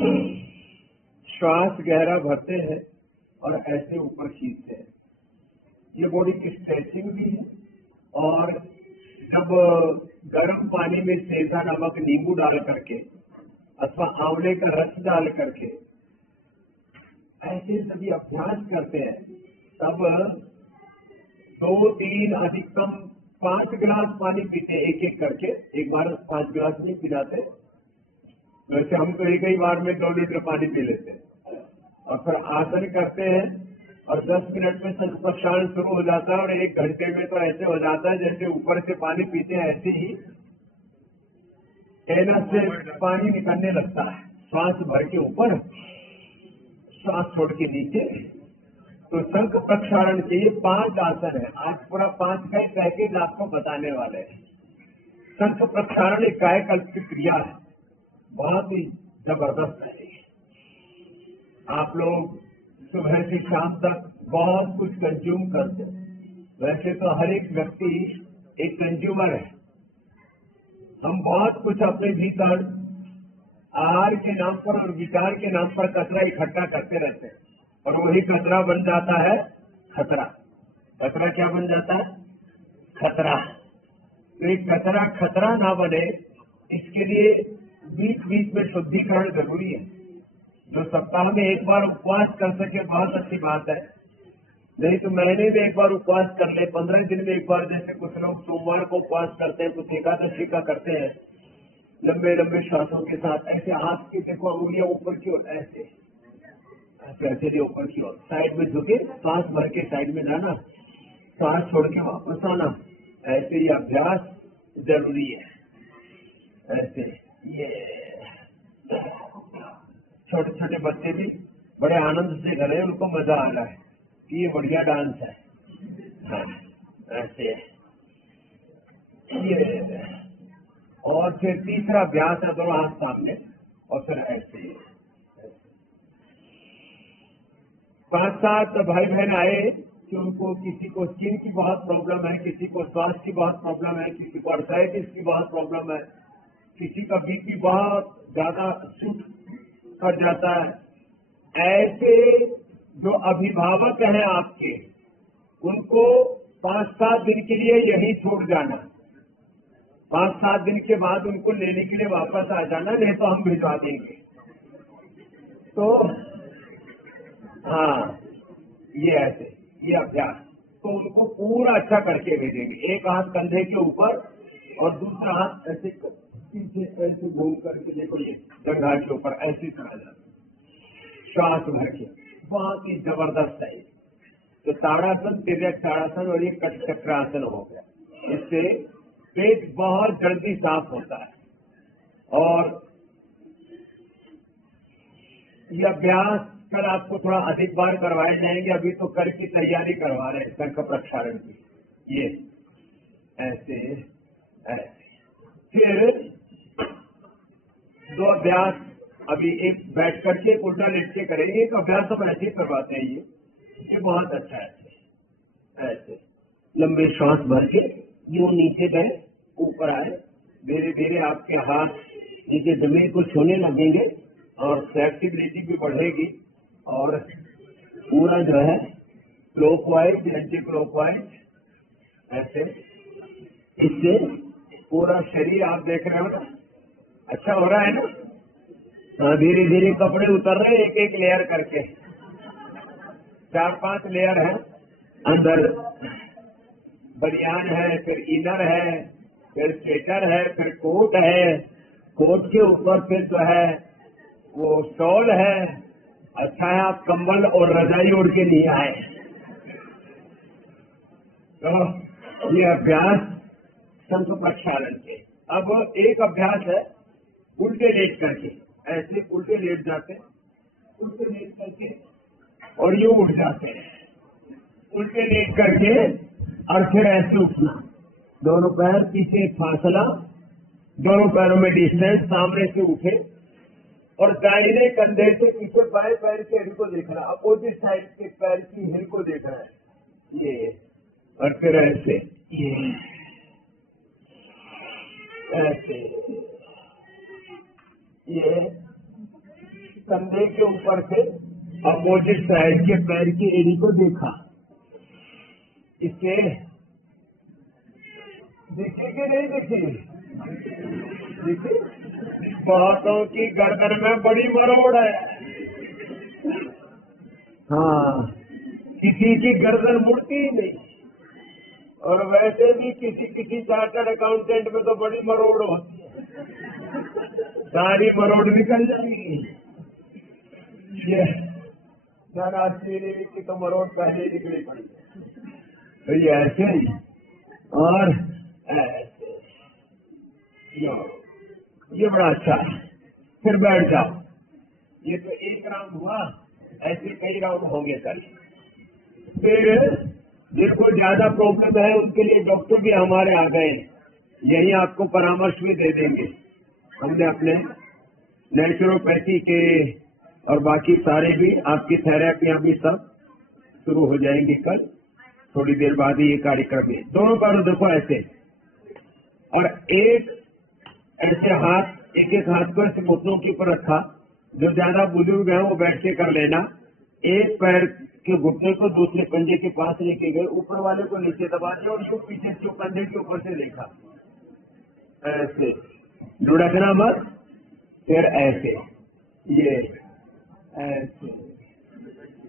श्वास गहरा भरते हैं और ऐसे ऊपर खींचते हैं। ये बॉडी की स्ट्रेचिंग भी है। और जब गर्म पानी में सेंधा नमक नींबू डाल करके अथवा आंवले का रस डाल करके ऐसे सभी अभ्यास करते हैं, तब 2-3 अधिकतम 5 गिलास पानी पीते हैं एक एक करके। एक बार 5 गिलास नहीं पिलाते, वैसे हम तो एक ही बार में 2 लीटर पानी पी लेते हैं। और फिर आसन करते हैं और 10 मिनट में शंख प्रक्षालन शुरू हो जाता है और 1 घंटे में तो ऐसे हो जाता है जैसे ऊपर से पानी पीते हैं ऐसे ही एनस से पानी निकलने लगता है। श्वास भर के ऊपर, श्वास छोड़ के नीचे। तो शंख प्रक्षालन के ये 5 आसन है। आज पूरा 5 का पैकेज आपको बताने वाले हैं। शंख प्रक्षालन एक कायकल्प की क्रिया है, बहुत ही जबरदस्त है। आप लोग सुबह से शाम तक बहुत कुछ कंज्यूम करते हैं। वैसे तो हर एक व्यक्ति एक कंज्यूमर है। हम बहुत कुछ अपने भीतर आहार के नाम पर और विचार के नाम पर कचरा इकट्ठा करते रहते हैं और वही कचरा बन जाता है खतरा। कचरा क्या बन जाता है? खतरा। तो एक कचरा खतरा ना बने, इसके लिए बीच बीच में शुद्धिकरण जरूरी है। जो सप्ताह में एक बार उपवास कर सके बहुत अच्छी बात है, नहीं तो महीने में एक बार उपवास कर ले, 15 दिन में एक बार। जैसे कुछ लोग सोमवार को उपवास करते हैं, कुछ एकादशी का करते हैं, लंबे लंबे श्वासों के साथ। ऐसे हाथ की देखो उंगलियां ऊपर की ओर, ऐसे ऐसे ऊपर की ओर साइड में झुके, सांस भर के साइड में जाना, सांस छोड़ के वापस आना। ऐसे ही अभ्यास जरूरी है। ऐसे ये छोटे छोटे बच्चे भी बड़े आनंद से कर रहे हैं, उनको मजा आ रहा है कि ये बढ़िया डांस है। हाँ, ऐसे ये। और फिर तीसरा अभ्यास है, दोनों हाथ सामने और फिर ऐसे। 5-7 भाई बहन आए कि उनको किसी को स्किन की बहुत प्रॉब्लम है, किसी को स्वास्थ्य की बहुत प्रॉब्लम है, किसी को आर्थराइटिस की बहुत प्रॉब्लम है, किसी का बीपी बहुत ज्यादा शूट कर जाता है। ऐसे जो अभिभावक हैं आपके, उनको 5-7 दिन के लिए यही छोड़ जाना। 5-7 दिन के बाद उनको लेने के लिए वापस आ जाना, नहीं तो हम भिजवा देंगे। तो हाँ, ये ऐसे ये अभ्यास तो उनको पूरा अच्छा करके भेजेंगे। एक हाथ कंधे के ऊपर और दूसरा हाथ ऐसे पीछे ऐसे घूम करके, देखो ये जंघा के ऊपर ऐसे चला जाता, श्वास भर के। बहुत ही जबरदस्त है। तो ताड़ासन, तिर्यक ताड़ासन और ये कटचक्रासन हो गया। इससे पेट बहुत जल्दी साफ होता है। और ये अभ्यास कल आपको थोड़ा अधिक बार करवाए जाएंगे। अभी तो कल की तैयारी करवा रहे हैं शंख प्रक्षालन की। ये ऐसे ऐसे। फिर 2 अभ्यास अभी, एक बैठ करके उल्टा लेट के करेंगे। एक अभ्यास हम ऐसे ही करवाते हैं। ये बहुत अच्छा है। ऐसे लंबे श्वास भर के यूं नीचे गए, ऊपर आए, धीरे धीरे आपके हाथ नीचे जमीन को छूने लगेंगे और फ्लेक्सिबिलिटी भी बढ़ेगी। और पूरा जो है क्लॉकवाइज, एंटी क्लॉकवाइज ऐसे, इससे पूरा शरीर आप देख रहे हो ना, अच्छा हो रहा है ना। धीरे धीरे कपड़े उतर रहे हैं, एक एक लेयर करके। 4-5 लेयर है। अंदर बनियान है, फिर इनर है, फिर स्वेटर है, फिर कोट है, कोट के ऊपर फिर जो है वो शॉल है। अच्छा है आप कंबल और रजाई ओढ़ के नहीं आए। तो ये अभ्यास शंख प्रक्षालन के। अब एक अभ्यास है उल्टे लेट करके, ऐसे उल्टे लेट जाते हैं, उल्टे लेट करके और यूं उठ जाते हैं, उल्टे लेट करके और फिर ऐसे उठना। दोनों पैर पीछे फासला, दोनों पैरों में डिस्टेंस, सामने से उठे और दाहिने कंधे से पीछे बाएं पैर की हिल को देख रहा है, अपोजिट साइड के पैर की हिल को देख रहा है। ये और फिर ऐसे, ये ऐसे, ये कंधे के ऊपर से अपोजिट साइड के पैर की एड़ी को देखा। इससे देखी कि नहीं देखी? देखी? बहुतों की गर्दन में बड़ी मरोड़ है। हाँ, किसी की गर्दन मुड़ती ही नहीं। और वैसे भी किसी चार्टर्ड अकाउंटेंट में तो बड़ी मरोड़ होती है, सारी मरोड़ निकल जाएगी। ये धनाश्री की तो मरोड़ पहले निकली पड़ी। तो ये ऐसे ही और ऐसे, ये बड़ा अच्छा है। फिर बैठ जाओ। ये तो एक राउंड हुआ, ऐसे कई राउंड होंगे कल। फिर जिनको ज्यादा प्रॉब्लम है उनके लिए डॉक्टर भी हमारे आ गए, यही आपको परामर्श भी दे देंगे। हमने अपने नेचुरोपैथी के और बाकी सारे भी आपकी थेरेपियां भी सब शुरू हो जाएंगी कल थोड़ी देर बाद ही। ये कार्यक्रम है। दोनों पैरों देखो ऐसे, और एक ऐसे हाथ, एक एक हाथ को ऐसे घुटनों के ऊपर रखा। जो ज्यादा बुजुर्ग है वो बैठ के कर लेना। एक पैर के घुटने को दूसरे पंजे के पास लेके गए, ऊपर वाले को नीचे दबा दिया और जो पीछे जो पंजे के ऊपर से देखा, ऐसे लुढ़कना मत। फिर ऐसे, ये ऐसे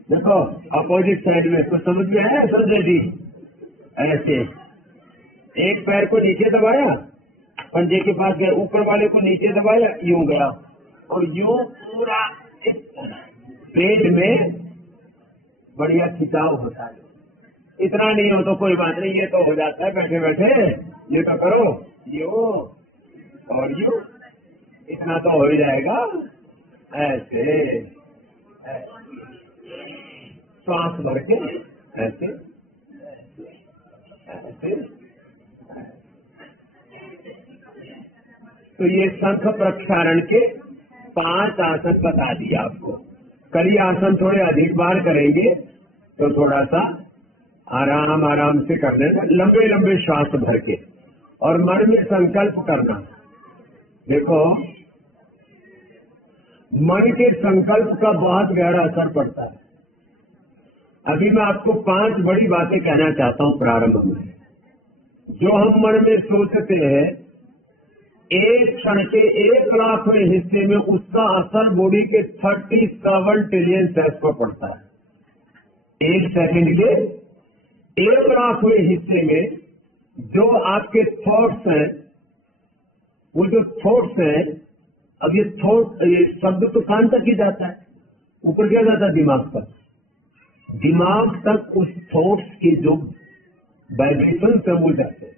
देखो अपोजिट साइड में, तो समझ में है संजय जी? ऐसे एक पैर को नीचे दबाया, पंजे के पास गया, ऊपर वाले को नीचे दबाया, यूं गया और यूं पूरा पेट में बढ़िया खिंचाव होता है। इतना नहीं हो तो कोई बात नहीं, ये तो हो जाता है बैठे बैठे। ये तो करो, यूं और यूं, इतना तो हो ही जाएगा। ऐसे श्वास भर के ऐसे ऐसे। तो ये शंख प्रक्षारण के 5 आसन बता दिए आपको। कल ये आसन थोड़े अधिक बार करेंगे तो थोड़ा सा आराम आराम से कर लेना, लंबे लंबे श्वास भर के। और मन में संकल्प करना। देखो मन के संकल्प का बहुत गहरा असर पड़ता है। अभी मैं आपको 5 बड़ी बातें कहना चाहता हूं प्रारंभ में। जो हम मन में सोचते हैं, एक क्षण के 1,00,000वें हिस्से में उसका असर बॉडी के 37 ट्रिलियन सेल्स पर पड़ता है। एक सेकंड के 1,00,000वें हिस्से में जो आपके थॉट्स हैं, वो जो थॉट्स हैं, अब ये थॉट, ये शब्द तो कान तक ही जाता है, ऊपर क्या जाता है? दिमाग तक। दिमाग तक उस थॉट्स की जो वाइब्रेशन से वो जाते हैं,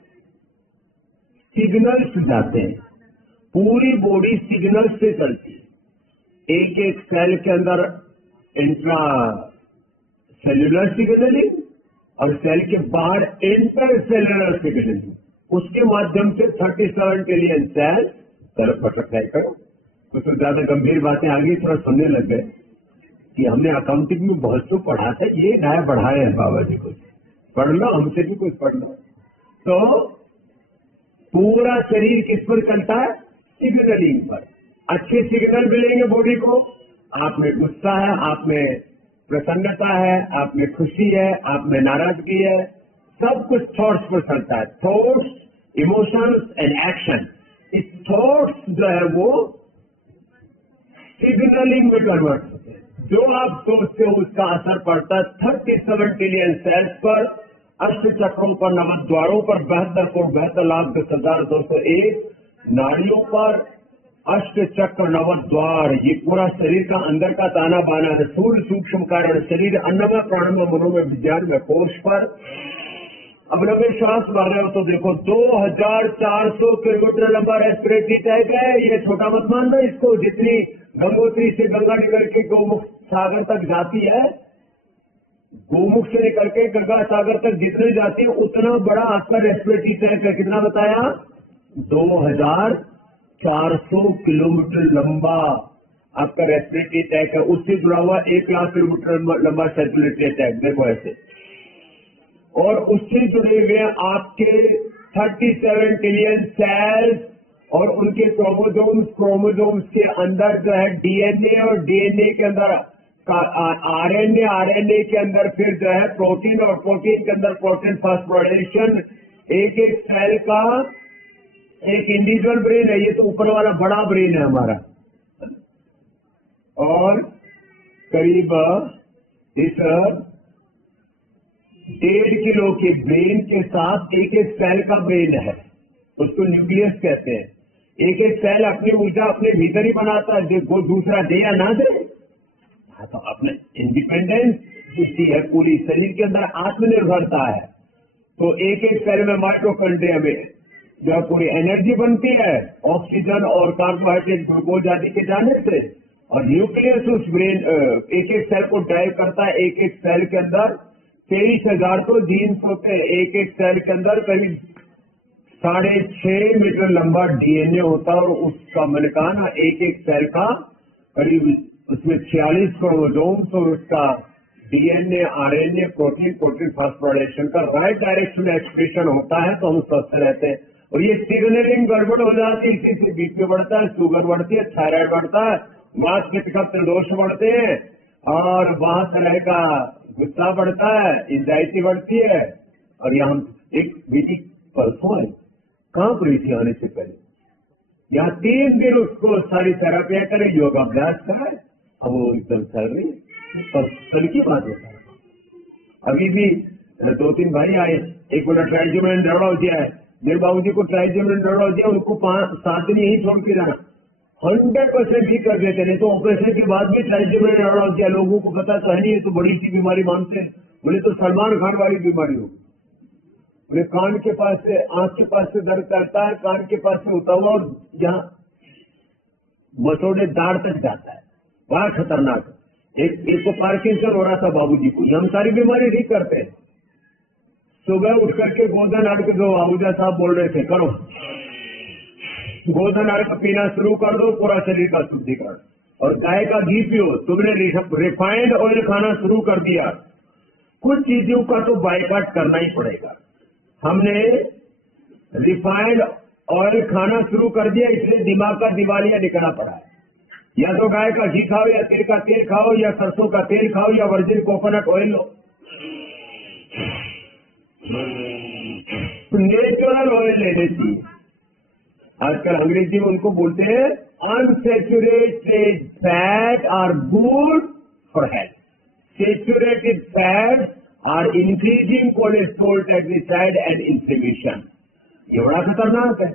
सिग्नल्स जाते हैं। पूरी बॉडी सिग्नल से चलती है। एक एक सेल के अंदर इंट्रा सेल्यूलर सिग्नलिंग और सेल के बाहर इंटर सेल्यूलर सिग्नलिंग, उसके माध्यम से 37 ट्रिलियन सेल तरफ भटक जाए। करो कुछ तो ज्यादा गंभीर बातें आगे थोड़ा सुनने लग गए कि हमने अकाउंटिंग में बहुत तो पढ़ा था, ये नया बढ़ाए हैं बाबा जी। कुछ पढ़ लो, हमसे भी कुछ पढ़ लो। तो पूरा शरीर किस पर चलता है? सिग्नलिंग पर। अच्छे सिग्नल मिलेंगे बॉडी को। आप में गुस्सा है, आप में प्रसन्नता है, आप में खुशी है, आप में नाराजगी है, सब कुछ थॉट्स पर चलता है। Thoughts, emotions and action. इस थॉट्स जो है वो सिग्नलिंग में कन्वर्ट होते हैं। जो आप सोचते हो उसका असर पड़ता है 37 ट्रिलियन सेल्स पर, अष्ट चक्रों पर, नवद द्वारों पर, 72,10,10,201 नाड़ियों पर, अष्ट चक्र, नवद द्वार, ये पूरा शरीर का अंदर का ताना बाना है। सूर्य सूक्ष्म कारण, शरीर अन्नमय प्राणमय मनोमय विज्ञान में कोष पर। अब लंबे श्वास मार रहे हो तो देखो 2,400 किलोमीटर लंबा रेस्पिरेटरी टैग है। ये छोटा मत मानना इसको। जितनी गंगोत्री से गंगा निकल के गोमुख सागर तक जाती है, गोमुख से निकल के गंगा सागर तक जितनी जाती है, उतना बड़ा आपका रेस्पिरेटरी टैग है। कितना बताया? 2,400 किलोमीटर लंबा आपका रेस्पिरेटरी टैग है। उससे जुड़ा हुआ 1,00,000 किलोमीटर लंबा सर्कुलेटरी टैग। देखो ऐसे। और उससे जुड़े हुए आपके 37 ट्रिलियन सेल्स और उनके क्रोमोसोम्स के अंदर जो है डीएनए और डीएनए के अंदर आरएनए के अंदर फिर जो है प्रोटीन और प्रोटीन के अंदर प्रोटीन फॉस्फोराइलेशन। एक एक सेल का एक इंडिविजुअल ब्रेन है, ये तो ऊपर वाला बड़ा ब्रेन है हमारा। और करीब इस 1.5 किलो के ब्रेन के साथ एक एक सेल का ब्रेन है, उसको न्यूक्लियस कहते हैं। एक एक सेल अपनी ऊर्जा अपने भीतर ही बनाता है, वो दूसरा दे या ना दे। तो अपने इंडिपेंडेंस जिसकी है पूरी शरीर के अंदर आत्मनिर्भरता है। तो एक एक सेल में माइटोकॉन्ड्रिया में जो पूरी एनर्जी बनती है ऑक्सीजन और कार्बोहाइड्रेट ग्लूकोज आदि के जाने से, और न्यूक्लियस उस ब्रेन एक एक सेल को ड्राइव करता है। एक एक सेल के अंदर 23,000 तो जीन्स होते हैं। एक एक सेल के अंदर करीब 6.5 मीटर लंबा डीएनए होता है, और उसका मैंने कहा ना एक एक सेल का करीब उसमें 46 क्रोमोसोम्स, और उसका डीएनए आरएनए प्रोटीन फॉस्फोराइलेशन का राइट डायरेक्शन में एक्सप्रेशन होता है, तो हम स्वस्थ रहते हैं। और ये सिग्नलिंग गड़बड़ हो जाती है, इसी से बीपी बढ़ता है, शुगर बढ़ती है, थायराइड बढ़ता है, मांसपेशियों के दोष बढ़ते हैं, और वहां तरह का गुस्सा बढ़ता है, एंजाइटी बढ़ती है। और यहाँ एक बेटी परसों है, कहाँ पर थी आने से पहले, यहाँ 3 दिन उसको सारी थेरापियां करे, योगाभ्यास करे, अब वो एकदम चल रही है। कल की बात होता है, अभी भी 2-3 भाई आए, एक बोला ट्राइजेमिनल न्यूरोलॉजिया है, मेरे बाबूजी को ट्राइजेमिनल न्यूरोलॉजिया, उनको 5-7 दिन यही छोड़ के जाना, 100% ठीक कर देते। नहीं तो ऑपरेशन के बाद भी ट्राइजेमिनल न्यूरोलॉजिया, लोगों को पता तो है नहीं, ये तो बड़ी सी बीमारी मानते हैं। बोले तो सलमान खान वाली बीमारी होगी। बोले कान के पास से, आंख के पास से दर्द करता है, कान के पास से होता हुआ और यहाँ मसोड़े दाढ़ तक जाता है, बड़ा खतरनाक। एक को पार्किंसन हो रहा था बाबूजी को, हम सारी बीमारी ठीक करते हैं। सुबह उठ करके गोधन अर्घ दो, आहूजा साहब बोल रहे थे, करो गोधन अर्घ पीना शुरू कर दो, पूरा शरीर का शुद्धिकरण। और गाय का घी पियो। तुमने रिफाइंड ऑयल खाना शुरू कर दिया, कुछ चीजों का तो बाइकाट करना ही पड़ेगा। हमने रिफाइंड ऑयल खाना शुरू कर दिया, इसलिए दिमाग का दिवालिया निकलना पड़ा है। या तो गाय का घी खाओ, या तिल का तेल खाओ, या सरसों का तेल खाओ, या वर्जिन कोकोनट ऑयल लो। नेचुरल ऑयल लेने चाहिए। आजकल अंग्रेजी में उनको बोलते हैं unsaturated fat are good for health, saturated fat are increasing cholesterol, triglyceride and inflammation. ये बड़ा खतरनाक है।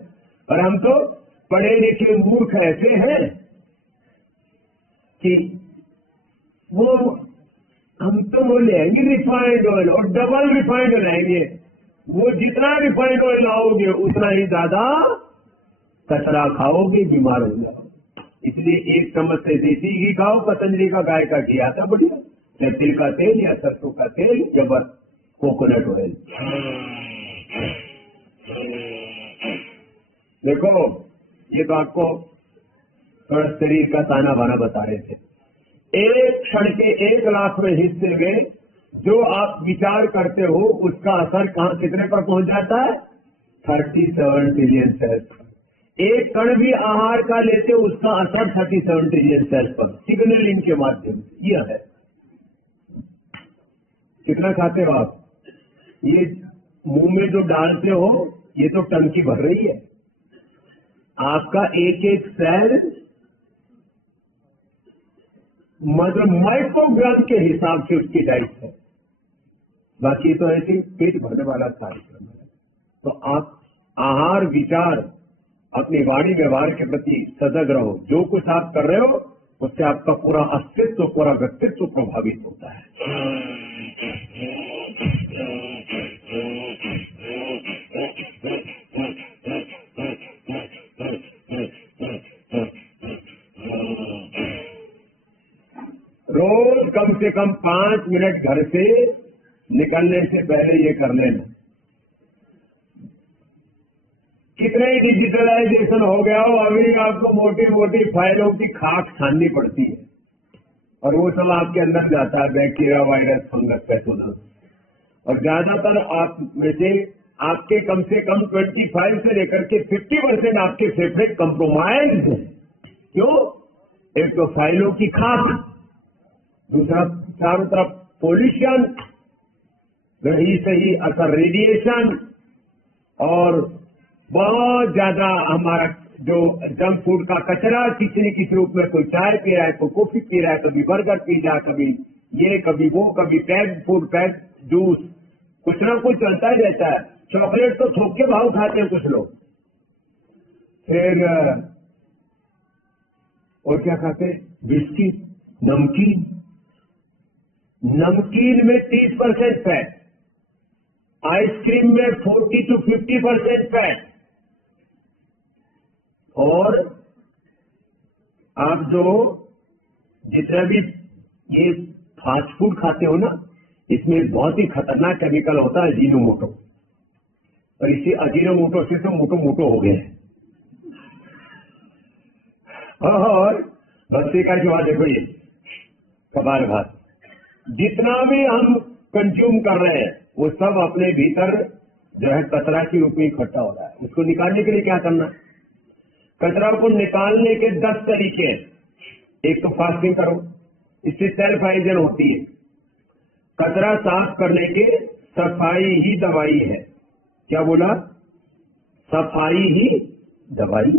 और हम तो पढ़े लिखे मूर्ख ऐसे हैं कि हम तो वो लेंगे रिफाइंड ऑयल और डबल रिफाइंड लाएंगे। वो जितना रिफाइंड ऑयल लाओगे उतना ही ज्यादा कचरा खाओगे, बीमार हो जाओगे। इसलिए एक चम्मच से देसी घी खाओ, पतंजलि का गाय का घी आता बढ़िया, या तिल का तेल, या सरसों का तेल, या बस कोकोनट ऑयल। देखो, ये तो आपको थोड़ा शरीर का ताना बाना बता रहे थे। एक क्षण के 1 लाख में हिस्से में जो आप विचार करते हो, उसका असर कहां कितने पर पहुंच जाता है? 37 ट्रिलियन सेल्स। एक कण भी आहार का लेते हो, उसका असर 37 ट्रिलियन सेल्स पर सिग्नलिंग के माध्यम से। यह है कितना खाते हो आप, ये मुंह में जो डालते हो, ये तो टंकी भर रही है। आपका एक एक सेल मतलब माइक्रोग्राम के हिसाब से उसकी डाइट है। बाकी तो ऐसे पेट भरने वाला कार्यक्रम है। तो आप आहार विचार अपनी वाणी व्यवहार के प्रति सजग रहो। जो कुछ आप कर रहे हो उससे आपका पूरा अस्तित्व, पूरा व्यक्तित्व प्रभावित होता है। रोज कम से कम 5 मिनट घर से निकलने से पहले ये कर लेना। कितने डिजिटलाइजेशन हो गया हो, अभी आपको मोटी मोटी फाइलों की खाक छाननी पड़ती है, और वो सब आपके अंदर जाता है, बैक्टीरिया, वायरस, फंगस, पैथोजन। और ज्यादातर आप में से आपके कम से कम 25 से लेकर के 50% आपके फेफड़े कंप्रोमाइज हैं। क्यों? एक तो फाइलों की खाक, दूसरा चारों तरफ पोल्यूशन, रही सही असर रेडिएशन, और बहुत ज्यादा हमारा जो जंक फूड का कचरा किसी न किसी रूप में, कोई चाय पी रहा है, कोई कॉफी पी रहा है, कभी बर्गर पिज्जा, कभी ये कभी वो, कभी पैक फूड, पैक जूस, कुछ ना कुछ चलता ही रहता है। चॉकलेट तो थोक के भाव खाते हैं कुछ लोग। फिर और क्या खाते हैं? बिस्किट, नमकीन। नमकीन में 30% फैट, आइसक्रीम में 40 to 50% फैट, और आप जो जितना भी ये फास्ट फूड खाते हो ना, इसमें बहुत ही खतरनाक केमिकल होता है अजीनोमोटो, और इसी अजीनोमोटो से तो मोटो मोटो हो गए हैं। और भक्ति का जो देखो, ये कबार भात जितना भी हम कंज्यूम कर रहे हैं वो सब अपने भीतर जो है कचरा के रूप में इकट्ठा हो रहा है। उसको निकालने के लिए क्या करना? कचरा को निकालने के 10 तरीके हैं। एक तो फास्टिंग करो, इससे सेल्फ हाइजीन होती है। कचरा साफ करने के सफाई ही दवाई है। क्या बोला? सफाई ही दवाई।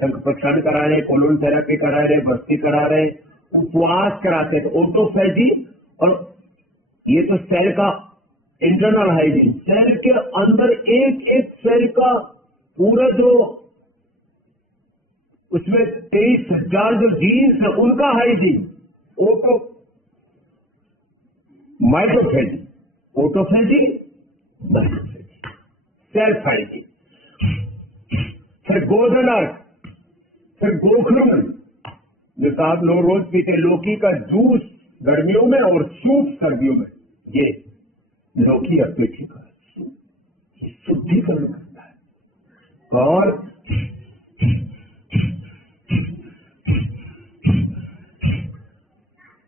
शंख प्रक्षालन करा रहे, कोलोन थेरेपी करा रहे, बस्ती करा रहे, उपवास कराते हैं, ऑटोफेजी, और ये तो सेल का इंटरनल हाइजीन। सेल के अंदर एक एक सेल का पूरा जो उसमें 23,000 जो जीन्स है उनका hygiene. Auto microphagy, autophagy, self hygiene. फिर गोधन अर्थ, फिर गोखरून, जो साहब लोग रोज पीते लौकी का जूस गर्मियों में और सूप सर्दियों में, ये लौकी अपेक्षिका शुद्धिकरण करता है।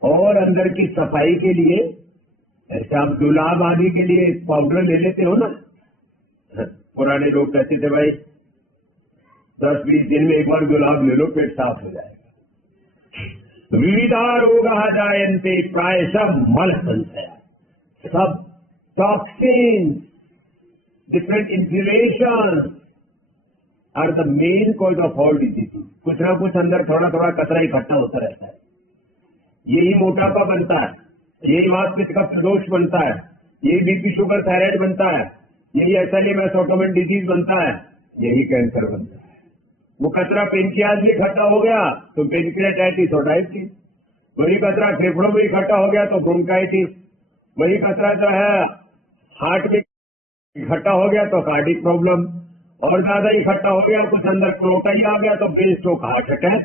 और अंदर की सफाई के लिए ऐसे आप गुलाब आदि के लिए पाउडर ले लेते हो ना, पुराने लोग कहते थे भाई 10-20 दिन में एक बार गुलाब ले लो, पेट साफ हो जाएगा। विविधा रोगा जायन्ते प्रायशः मल संशया, सब toxin, different inflammation are the main cause of all disease. कुछ ना कुछ अंदर थोड़ा थोड़ा कचरा इकट्ठा होता रहता है। यही मोटापा बनता है, यही वातपित्त का दोष बनता है, यही बीपी शुगर थायराइड बनता है, यही एसएलएमएस ऑटोमेन डिजीज बनता है, यही कैंसर बनता है। वो कचरा पेनक्रियाज में इकट्ठा हो गया तो पेनक्रियाटाइटिस और डायबिटीज, वही कचरा फेफड़ों में इकट्ठा हो गया तो ब्रोंकाइटिस, वही कचरा जो है हार्ट में इकट्ठा हो गया तो कार्डिक प्रॉब्लम, और ज्यादा इकट्ठा हो गया कुछ अंदर प्रोटाई आ गया तो ब्रेन स्ट्रोक, हार्ट अटैक।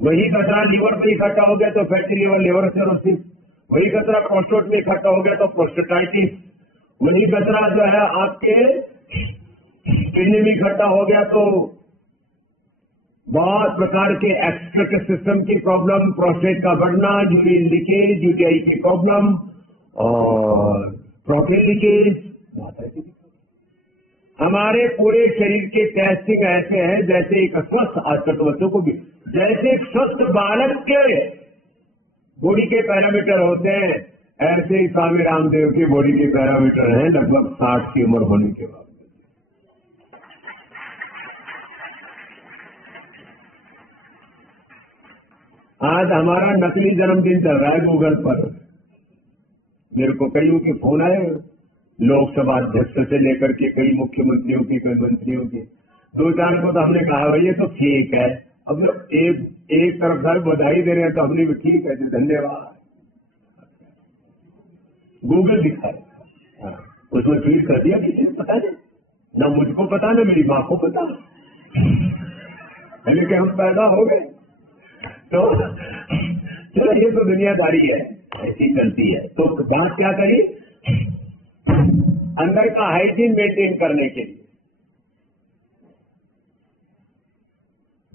वही कचरा लीवर में इकट्ठा हो गया तो फैटी लीवर, लिवर सिरोसिस। वही कचरा प्रोस्टेट में इकट्ठा हो गया तो प्रोस्टेटाइटिस। वही कचरा जो है आपके किडनी में इकट्ठा हो गया तो बहुत प्रकार के एक्सक्रीटरी सिस्टम की प्रॉब्लम, प्रोस्टेट का बढ़ना, यूरिन लीकेज, यूटीआई की प्रॉब्लम और प्रोस्टेट लीकेज। हमारे पूरे शरीर के टेस्टिंग ऐसे हैं जैसे एक स्वस्थ, आजकल तो बच्चों को भी, जैसे एक स्वस्थ बालक के बॉडी के पैरामीटर होते हैं, ऐसे ही स्वामी रामदेव के बॉडी के पैरामीटर हैं लगभग 60 की उम्र होने के बाद। आज हमारा नकली जन्मदिन चल रहा है गूगल पर। मेरे को कईयों के फोन आए, लोकसभा अध्यक्ष से लेकर के कई मुख्यमंत्रियों के, कई मंत्रियों के। 2-4 को तो हमने कहा भाई ये तो फेक है। अब एक तरफ सर बधाई दे रहे हैं तो हमने भी ठीक है जी धन्यवाद। गूगल दिखा उसमें ट्वीट कर दिया, किसी को पता नहीं, ना मुझको पता ना मेरी माँ को पता, पहले कि हम पैदा हो गए। तो चलो ये तो दुनियादारी है, ऐसी चलती है। तो बात क्या करी, अंदर का हाइजीन मेंटेन करने के लिए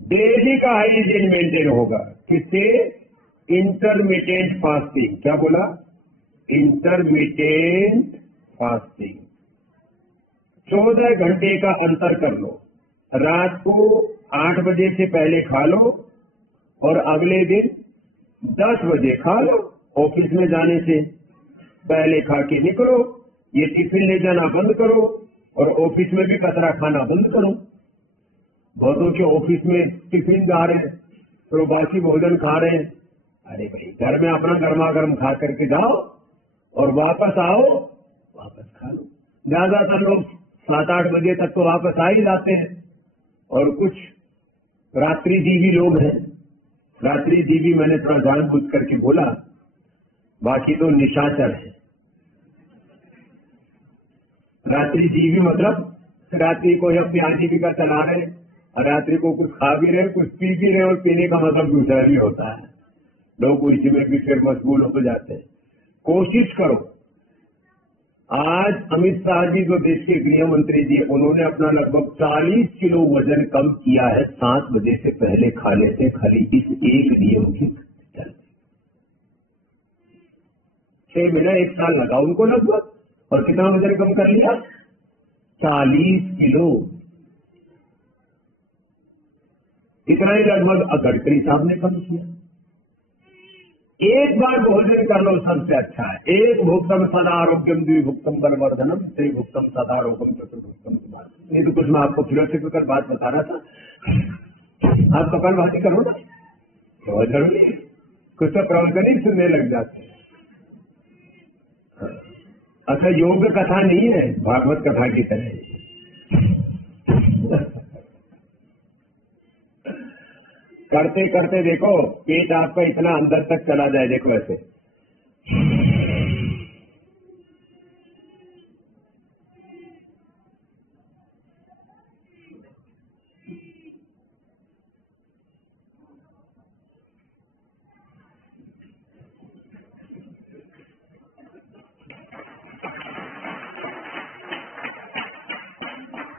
डेली का हाइजीन मेंटेन होगा। किससे? Intermittent fasting. क्या बोला? Intermittent fasting. 14 घंटे का अंतर कर लो। रात को 8 बजे से पहले खा लो और अगले दिन 10 बजे खा लो। ऑफिस में जाने से पहले खा के निकलो। ये टिफिन ले जाना बंद करो और ऑफिस में भी कचरा खाना बंद करो। बहुतों के ऑफिस में टिफिन जा रहे हैं, तो बासी भोजन खा रहे हैं। अरे भाई, घर में अपना गर्मा गर्म खा करके जाओ और वापस आओ, वापस खा लो। ज्यादातर लोग 7-8 बजे तक तो वापस आ ही जाते हैं। और कुछ रात्रिजीवी लोग हैं। रात्रिजीवी मैंने थोड़ा जानबूझ करके बोला, बाकी तो निशाचर है। रात्रिजीवी मतलब रात्रि को अपनी आजीविका चला रहे और रात्रि को कुछ खा भी रहे, कुछ पी भी रहे, और पीने का मतलब दूसरा भी होता है। लोग उसी में भी फिर मशगूल हो जाते हैं। कोशिश करो। आज अमित शाह जी जो देश के गृह मंत्री जी, उन्होंने अपना लगभग 40 किलो वजन कम किया है 7 बजे से पहले खाने से, खाली इस एक नियम की चलते। 6 महीना 1 साल लगा उनको लगभग, और कितना वजन कम कर लिया? 40 किलो। इतना ही लगभग गडकरी साहब ने कम किया। एक बार भोजन कर लो, सबसे अच्छा है। एक भुक्तम सदा आरोग्यम, द्विभुक्तम बलवर्धनम, त्रिभुक्तम सदा आरोग्यम, चतुर्भुक्तम। ये तो कुछ मैं आपको फिलोसफिकल बात बता रहा था। आप कपाल भाती करो ना, बहुत जरूरी है। कुछ तो प्रवचन ही सुनने लग जाते हैं। अच्छा, योग कथा नहीं है, भागवत कथा की तरह। करते करते देखो, पेट आपका इतना अंदर तक चला जाए। देखो ऐसे,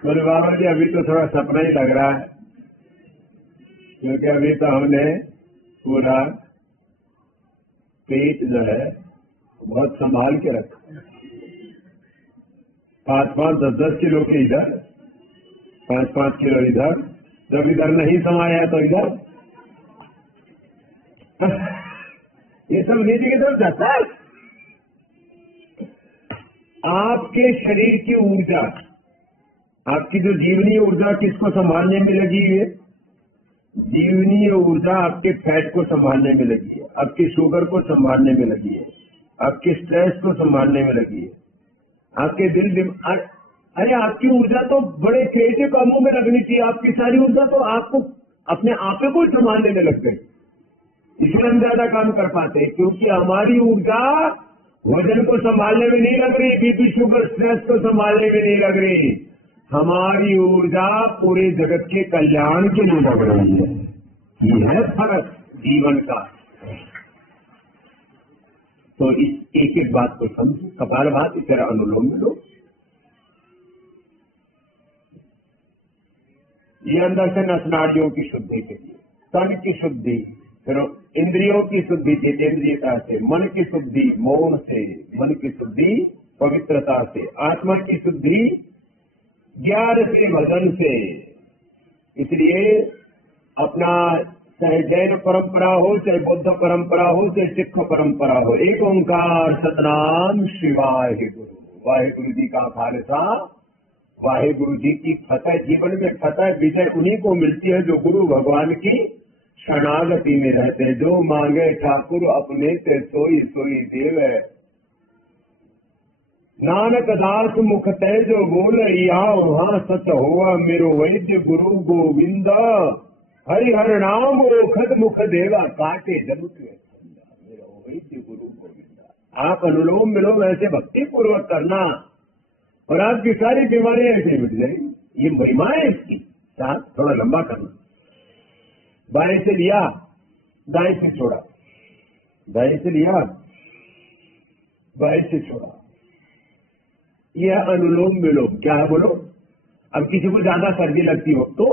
बोले बाबा जी अभी तो थोड़ा सपना ही लग रहा है, क्योंकि अभी तो हमने पूरा पेट जो है बहुत संभाल के रखा। 5-5, 10-10 किलो के इधर, 5-5 किलो इधर, जब इधर नहीं समाया तो इधर। ये सब नीचे की तरफ जाता है। आपके शरीर की ऊर्जा, आपकी जो जीवनीय ऊर्जा किसको संभालने में लगी है? जीवनीय ऊर्जा आपके फैट को संभालने में लगी है, आपकी शुगर को संभालने में लगी है, आपके स्ट्रेस को संभालने में लगी है, आपके अरे आपकी ऊर्जा तो बड़े क्रिएटिव कामों में लगनी चाहिए। आपकी सारी ऊर्जा तो आपको अपने आप को संभालने में लग गई। इसलिए हम ज्यादा काम कर पाते हैं, क्योंकि हमारी ऊर्जा वजन को संभालने में नहीं लग रही, बीपी शुगर स्ट्रेस को संभालने में नहीं लग रही। हमारी ऊर्जा पूरे जगत के कल्याण के लिए लग रही है। ये है फर्क जीवन का। तो इस एक एक बात को समझो। कपालभाति, फिर अनुलोम विलोम। ये अंदर से नसनाडियों की शुद्धि के लिए, तन की शुद्धि, फिर इंद्रियों की शुद्धि जितेंद्रियता से, मन की शुद्धि मौन से, मन की शुद्धि पवित्रता से, आत्मा की शुद्धि ज्ञान से, भजन से। इसलिए अपना चाहे जैन परंपरा हो, चाहे बौद्ध परंपरा हो, चाहे सिख परंपरा हो, एक ओंकार सतनाम शिवाय गुरु। वाहेगुरु जी का खालसा, वाहेगुरु जी की फतह। जीवन में फतह विजय उन्हीं को मिलती है जो गुरु भगवान की शरणागति में रहते हैं। जो मांगे ठाकुर अपने ते सोई सोई देव है। नानक दास मुख तय जो बोल या वहां सच हुआ मेरो वैद्य गुरु गोविंद। हरिहर नाम ओखद मुख देवा काटे जब मेरा वैद्य गुरु गोविंद। आप अनुलोम विलोम ऐसे भक्ति पूर्वक करना और आपकी सारी बीमारियां ऐसे मिट जाएंगी। ये महिमा है इसकी। साथ थोड़ा लंबा करना। बाएं से लिया, दाएं से छोड़ा, दाएं से लिया, बाएं से छोड़ा। यह अनुलोम विलोम क्या है बोलो? अब किसी को ज्यादा सर्दी लगती हो तो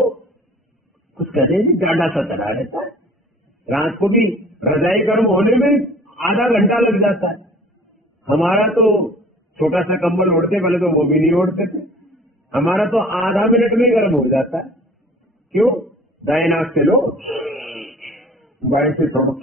कुछ कहते नहीं, ज्यादा सा चला रहता है। रात को भी रजाई गर्म होने में आधा घंटा लग जाता है। हमारा तो छोटा सा कंबल ओढ़ते, पहले तो वो भी नहीं ओढ़ते थे, हमारा तो आधा मिनट में गर्म हो जाता है। क्यों? दाएं नाक से लो, बाएं से छोड़ो।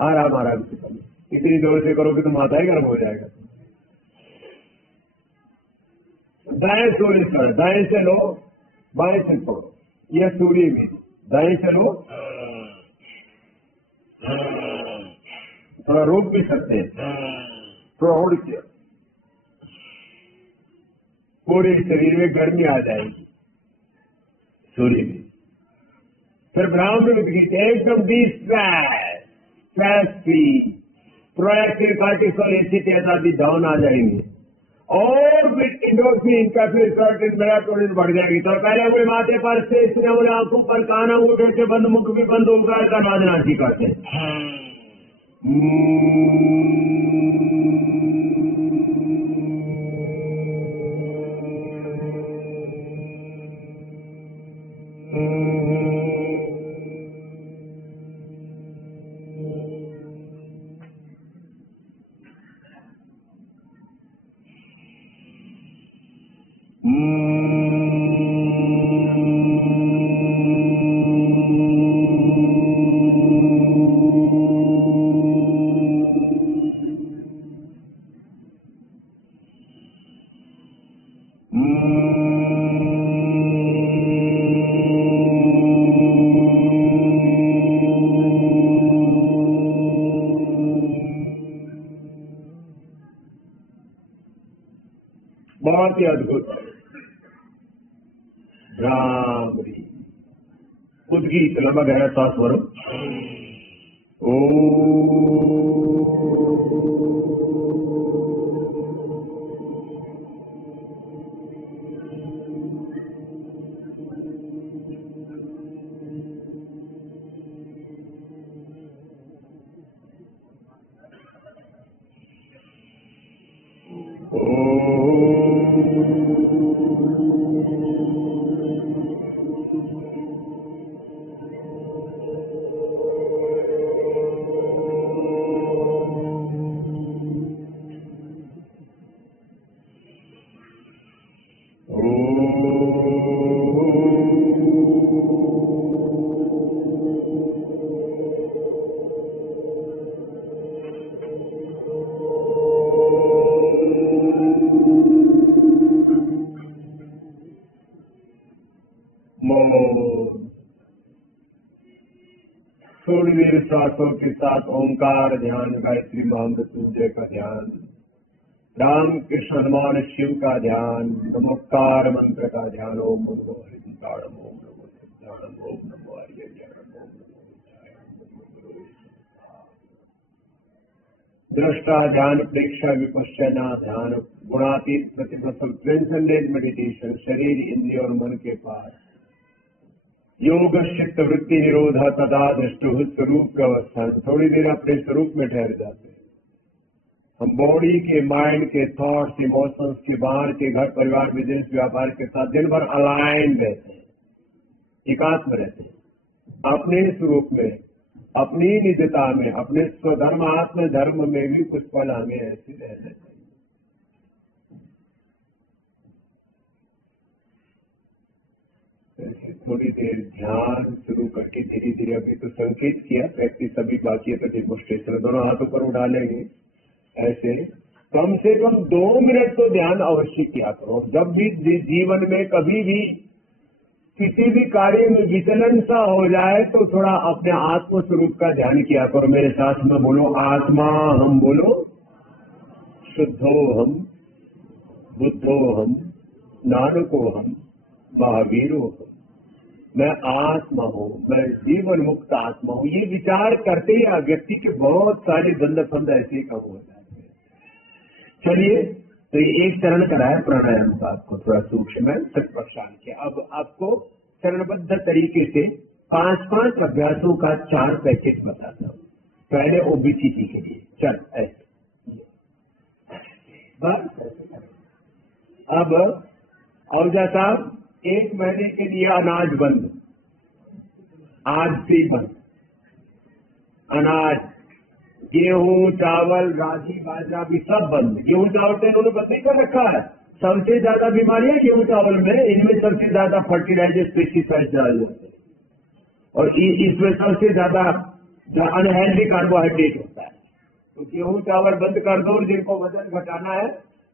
आराम आराम से करो, इतनी जोर से करोगे तो माथा ही गर्म हो जाएगा। दाएं सूर्य सर, दाएं से लो, बाएं से छोड़ो। यह सूर्य भी दाएं से लो, थोड़ा रोक भी सकते हैं, थोड़ा उड़ के पूरे शरीर में गर्मी आ जाएगी सूर्य में। फिर ब्राह्मण गीत एकदम stress free, proactive cortisol acid आदि डाउन आ जाएंगे और फिर इंडोर्फिन का फिर सर्टिन मेलाटोनिन बढ़ जाएगी। तो पहले अपने माथे पर से अपने आंखों पर काना उठे से बंद, मुख भी बंद होकर का बाजना करते हैं। बहुत ही अद्भुत भ्रामरी उद्गीत लंबा गहरा सांस भरो। थोड़ी देर श्वासों के साथ ओंकार ध्यान, गायत्री महामृत्युंजय का ध्यान, राम कृष्ण हनुमान शिव का ध्यान, नमस्कार मंत्र का ध्यान। ओम नमो हरिम ओम नमो ध्यान, ओम नमो हरि ज्ञानम, ओम नमो दृष्टा ध्यान, प्रेक्षा विपश्यना ध्यान, गुणातीत प्रतिबद्ध ट्रांसेंडेंट मेडिटेशन, शरीर इंद्रिय और मन के पार। योग चित्त वृत्ति निरोधा तथा दृष्टु स्वरूप का अवस्थान। थोड़ी देर अपने स्वरूप में ठहर जाते हैं। हम बॉडी के, माइंड के, थॉट्स, इमोशंस के, बाहर के, घर परिवार, बिजनेस, व्यापार के साथ दिन भर अलाइन रहते हैं, एकात्म रहते हैं। अपने स्वरूप में, अपनी निजता में, अपने स्वधर्म आत्म धर्म में भी कुछ पल हमें ऐसे रहते हैं। थोड़ी देर ध्यान शुरू करके धीरे धीरे, अभी तो संकेत किया, प्रैक्टिस अभी बाकी है, तो डेमोस्ट्रेशन दोनों हाथों पर उड़ालेंगे ऐसे। कम से कम 2 मिनट तो ध्यान अवश्य किया करो। जब भी जीवन में कभी भी किसी भी कार्य में विचलन सा हो जाए तो थोड़ा अपने आत्म स्वरूप का ध्यान किया करो। मेरे साथ में बोलो, आत्मा हम, बोलो शुद्धो हम, बुद्धो हम, नानको हम, महावीरो हम। मैं आत्मा हूँ, मैं जीवन मुक्त आत्मा हूँ। ये विचार करते ही व्यक्ति के बहुत सारे बंद फंद ऐसे ही कम हो जाते हैं। चलिए, तो ये एक चरण कराया प्राणायाम का, आपको थोड़ा सूक्ष्म है, तक परेशान किया। अब आपको चरणबद्ध तरीके से 5-5 अभ्यासों का 4 पैकेज बताता हूँ। पहले ओबीसीटी के लिए, चल ऐसे बस। अब और जाता 1 महीने के लिए अनाज बंद, आज से ही बंद। अनाज, गेहूं, चावल, रागी, बाजरा भी सब बंद। गेहूं चावल तो इन्होंने बंद नहीं कर रखा है। सबसे ज्यादा बीमारियां गेहूं चावल में, इनमें सबसे ज्यादा फर्टिलाइजर, पेस्टिसाइड डाले होते हैं और इसमें सबसे ज्यादा अनहेल्दी कार्बोहाइड्रेट होता है। तो गेहूं चावल बंद कर दो। जिनको वजन घटाना है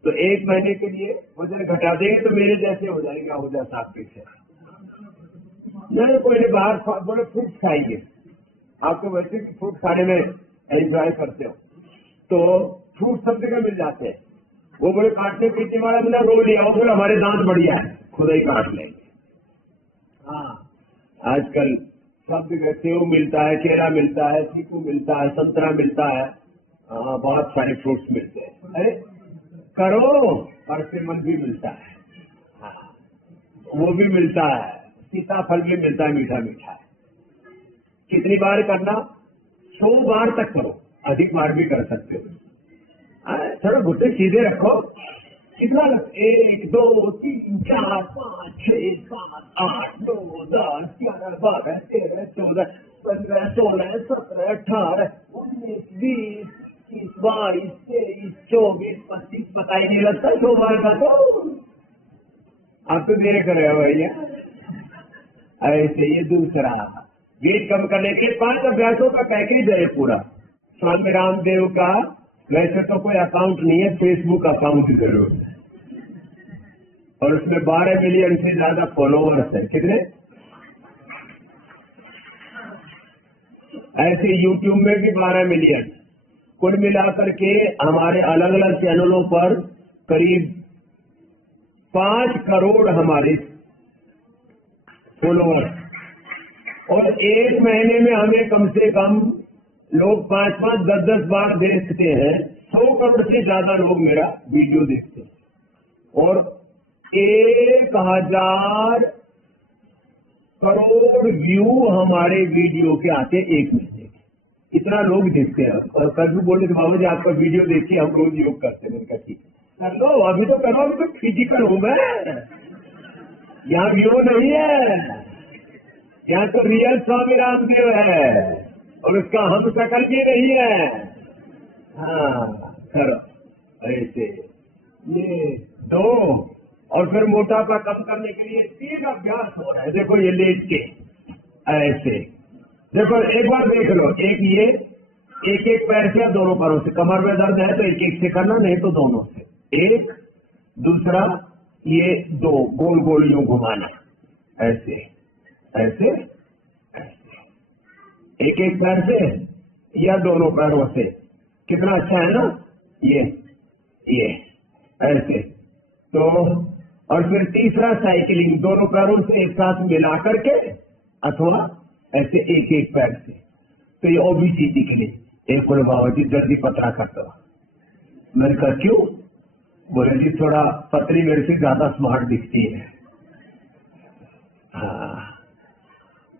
तो 1 महीने के लिए वजन घटा देंगे तो मेरे जैसे हो जाएगा, हो जाता आपके से। नहीं, कोई बाहर बोले फ्रूट खाइए, आपको वैसे भी फ्रूट खाने में एंजॉय करते हो तो फ्रूट सब जगह मिल जाते हैं। वो बोले काटने पीटने वाला मैंने रो लिया, वो बोले हमारे दांत बढ़िया है, खुद ही काट लेंगे। हाँ, आजकल सब जगह सेव मिलता है, केला मिलता है, चीकू मिलता है, संतरा मिलता है, बहुत सारे फ्रूट्स मिलते हैं। अरे करो, परसेमन भी मिलता है, हाँ वो भी मिलता है, सीताफल भी मिलता है, मीठा मीठा। कितनी बार करना? 100 बार तक करो, अधिक बार भी कर सकते हो। चलो घुटने सीधे रखो। कितना 1 2 3 4 5 6 7 8 9 10 11 12 13 14 15 16 17 18 19 20 21 22 23 24 25 पता ही नहीं लगता 100 बार का। तो आप तो देर कर रहे हो भैया। ऐसे ये दूसरा वेट कम करने के 5 अभ्यासों का पैकेज है पूरा। स्वामी रामदेव का वैसे तो कोई अकाउंट नहीं है, फेसबुक अकाउंट की जरूरत है और उसमें 12 मिलियन से ज्यादा फॉलोअर्स है। कितने? ऐसे यूट्यूब में भी 12 मिलियन। कुल मिलाकर के हमारे अलग अलग चैनलों पर करीब 5 करोड़ हमारे फॉलोअर्स और 1 महीने में हमें कम से कम लोग 5-5 10-10 बार देखते हैं। 100 करोड़ से ज्यादा लोग मेरा वीडियो देखते हैं और 1000 करोड़ व्यू हमारे वीडियो के आते 1 महीने के। इतना लोग देखते हैं और कभी बोले कि बाबा जी आपका वीडियो देखिए हम रोज योग करते हैं। ठीक कर लो, अभी तो करो, अभी तो फिजिकल हूं मैं, यहाँ व्यू नहीं है, यहाँ तो रियल स्वामी रामदेव है और उसका हम शकल भी नहीं है। हाँ करो ऐसे ये 2 और फिर मोटापा कम करने के लिए 3 अभ्यास हो रहा है। देखो ये लेट के ऐसे देखो, एक बार देख लो। एक ये एक पैर से, दोनों पैरों से। कमर में दर्द है तो एक से करना, नहीं तो दोनों से। एक, दूसरा ये 2 गोल गोल यूं घुमाना, ऐसे ऐसे एक पैर से या दोनों पैरों से। कितना अच्छा है ना ये ऐसे। तो और फिर तीसरा साइकिलिंग, दोनों पैरों से एक साथ मिला करके अथवा ऐसे एक पैर से। तो ये ओबीसीटी के लिए। एक बोले बाबा जी जल्दी पतला करता हूं। मैंने कहा क्यों? बोले जी थोड़ा पतली मेरे से ज्यादा स्मार्ट दिखती है। हाँ,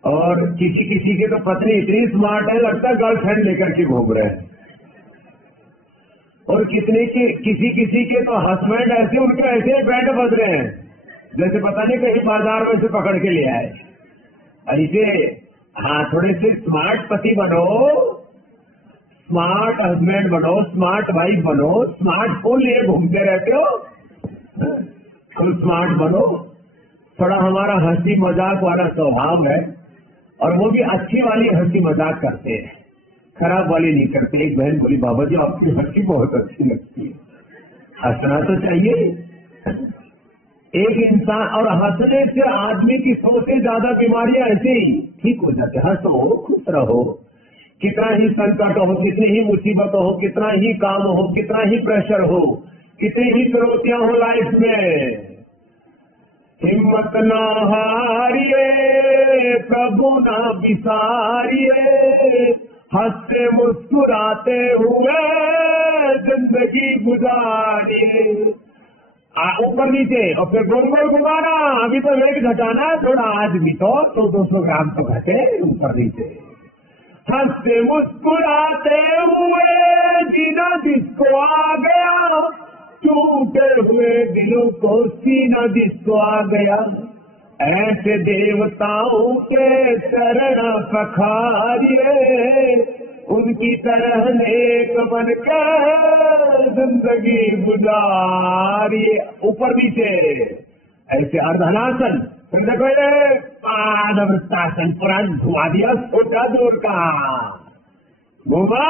और किसी किसी के तो पत्नी इतनी स्मार्ट है लगता है गर्लफ्रेंड लेकर के घूम रहे हैं। और किसी किसी के तो हस्बैंड ऐसे, उनके ऐसे बैंड बज रहे हैं जैसे पता नहीं कहीं बाजार में से पकड़ के ले आए। ऐसे हाँ, थोड़े से स्मार्ट पति बनो, स्मार्ट हस्बैंड बनो, स्मार्ट वाइफ बनो। स्मार्टफोन लिए घूमते रहते हो, तुम स्मार्ट बनो। थोड़ा हमारा हंसी मजाक वाला स्वभाव है और वो भी अच्छी वाली हंसी मजाक करते हैं, खराब वाली नहीं करते। एक बहन बोली बाबा जी आपकी हंसी बहुत अच्छी लगती है। हंसना तो चाहिए एक इंसान, और हंसने से आदमी की 100 से ज्यादा बीमारियां ऐसे ही ठीक हो जाती है। हंसो, खुश रहो। कितना ही संकट हो, कितनी ही मुसीबत हो, कितना ही काम हो, कितना ही प्रेशर हो, कितनी ही चुनौतियां हो लाइफ में, हिम्मत ना हारिए, प्रभु ना बिसारिए, हंसते मुस्कुराते हुए जिंदगी गुजारिए। ऊपर नीचे और फिर गोल गोल घुमाना। अभी तो वेट घटाना है थोड़ा, आज भी तो 200 ग्राम तो घटे ऊपर नीचे। हंसते मुस्कुराते हुए जीना जिसको आ गया, टूटे हुए दिलों को सीना जिसको आ गया, ऐसे देवताओं के चरण पखारिए, उनकी तरह नेक बन कर जिंदगी गुजारिए। ऊपर नीचे ऐसे अर्धनासन, फिर देखो ये पादवृत्तासन, पूरा धुआ दिया छोटा दूर का घुमा,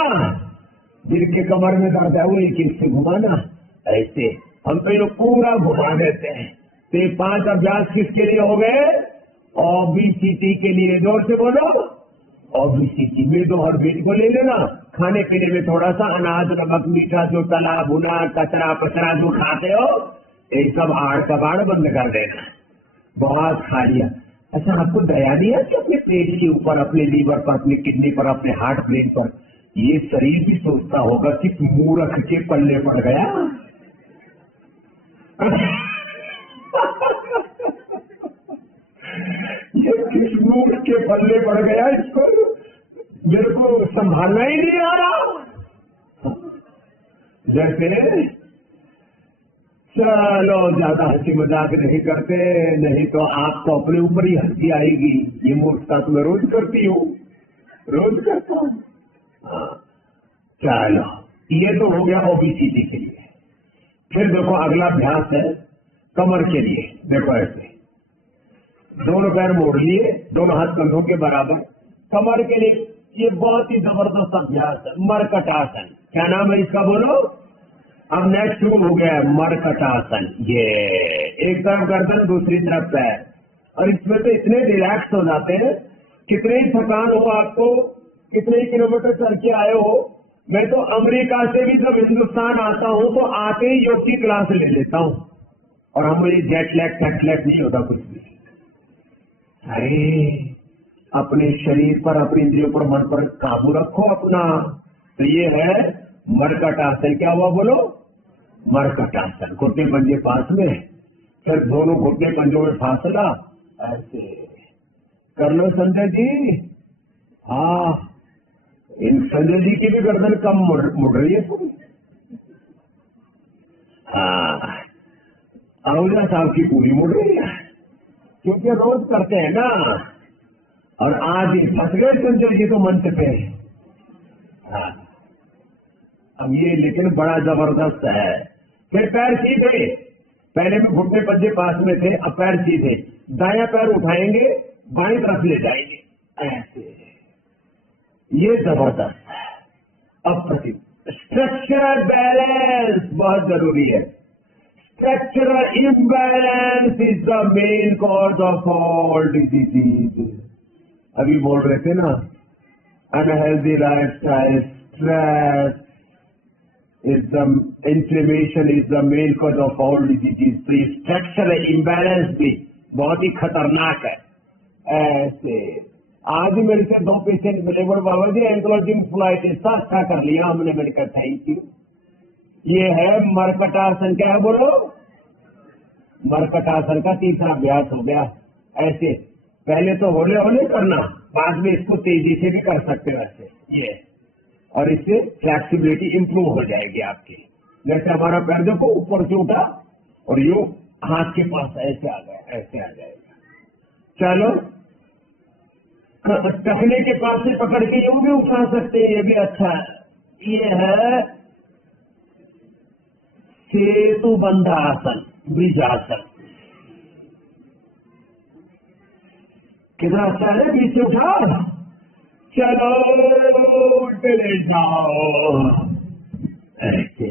जिनके कमर में दर्द है वो एक एक से घुमाना। ऐसे हम तो ये पूरा घुमा देते हैं। तो ये 5 अभ्यास किसके लिए हो गए? ओबीसीटी के लिए। जोर से बोलो, ओबीसीटी में दो हर बीट को ले लेना। खाने पीने में थोड़ा सा अनाज, नमक, मीठा, जो तला भुना, कचरा पचरा जो खाते हो, ये सब आड़ कबाड़ बंद कर देना। बहुत खा लिया। अच्छा, आपको दया नहीं है कि अपने पेट के ऊपर, अपने लीवर पर, अपनी किडनी पर, अपने हार्ट ब्रेन पर ये शरीर भी सोचता होगा कि मूर्ख के पल्ले पड़ गया। ये किस मूर्ख के पल्ले पड़ गया, इसको मेरे को संभालना ही नहीं आ रहा। जैसे चलो ज्यादा हंसी मजाक नहीं करते, नहीं तो आपको अपने ऊपर ही हंसी आएगी। ये मूर्खता तो मैं रोज करती हूँ, रोज करता हूँ। चलो, ये तो हो गया ओबीसीटी के लिए। फिर देखो अगला अभ्यास है कमर के लिए। देखो ऐसे दोनों पैर मोड़ लिए, दोनों हाथ कंधों के बराबर। कमर के लिए ये बहुत ही जबरदस्त अभ्यास है, मरकटासन। क्या नाम है इसका, बोलो। अब नेक्स्ट शुरू हो गया है मरकटासन। ये एक तरफ गर्दन, दूसरी तरफ पैर, और इसमें तो इतने रिलैक्स हो जाते हैं। कितने ही थकान हो आपको, कितने ही किलोमीटर चल के आए हो, मैं तो अमेरिका से भी जब हिंदुस्तान आता हूँ तो आते ही योग की क्लास ले लेता हूँ, और हमें जेट लैग टैट लैग नहीं होता कुछ भी। अरे अपने शरीर पर, अपनी इंद्रियों पर, मन पर काबू रखो अपना। तो ये है मरकटासन। क्या हुआ बोलो? मरकटासन। घुटने पंजे पास में, फिर दोनों घुटने पंजों में फासला। ऐसे कर लो संजय जी। हाँ, इन संजय जी की भी गर्दन कम मुड़ रही है थोड़ी। हाँ, आहूजा साहब की पूरी मुड़ रही है, क्योंकि रोज करते हैं ना। और आज ही फंस गए संजय जी तो मंच पे। हाँ, अब ये लेकिन बड़ा जबरदस्त है। फिर पैर सीधे, पहले में घुटने पंजे पास में थे, अब पैर सीधे। दायां पैर उठाएंगे, बाएं तरफ ले जाएंगे, ऐसे। ये जबरदस्त है। अप्रतिम। स्ट्रक्चरल बैलेंस बहुत जरूरी है। Structural imbalance is the main cause of all disease. अभी बोल रहे थे ना, unhealthy lifestyle, stress is the inflammation is the main cause of all diseases. तो ये स्ट्रक्चरल इम्बैलेंस भी बहुत ही खतरनाक है। ऐसे आज ही मेरे से 2 पेशेंट मिले, बोले बाबा जी एंक्लोजिंग फ्लाइटिस अच्छा कर लिया हमने। मैंने कहा थैंक यू। ये है मरकटासन। क्या है बोलो? मरकटासन का तीसरा अभ्यास हो गया। ऐसे पहले तो होले होले करना, बाद में इसको तेजी से भी कर सकते हो ऐसे। ये और इससे फ्लैक्सिबिलिटी इंप्रूव हो जाएगी आपकी। जैसे हमारा पैर देखो ऊपर से उठा और यूं हाथ के पास ऐसे आ गया, ऐसे आ जाएगा। चलो, टखने के पास से पकड़ के यूं भी उठा सकते हैं, ये भी अच्छा है। ये है सेतु बंधासन, ब्रिजासन। कितना अच्छा है, बीच से उठा, चलो उल्टे ले जाओ, ऐसे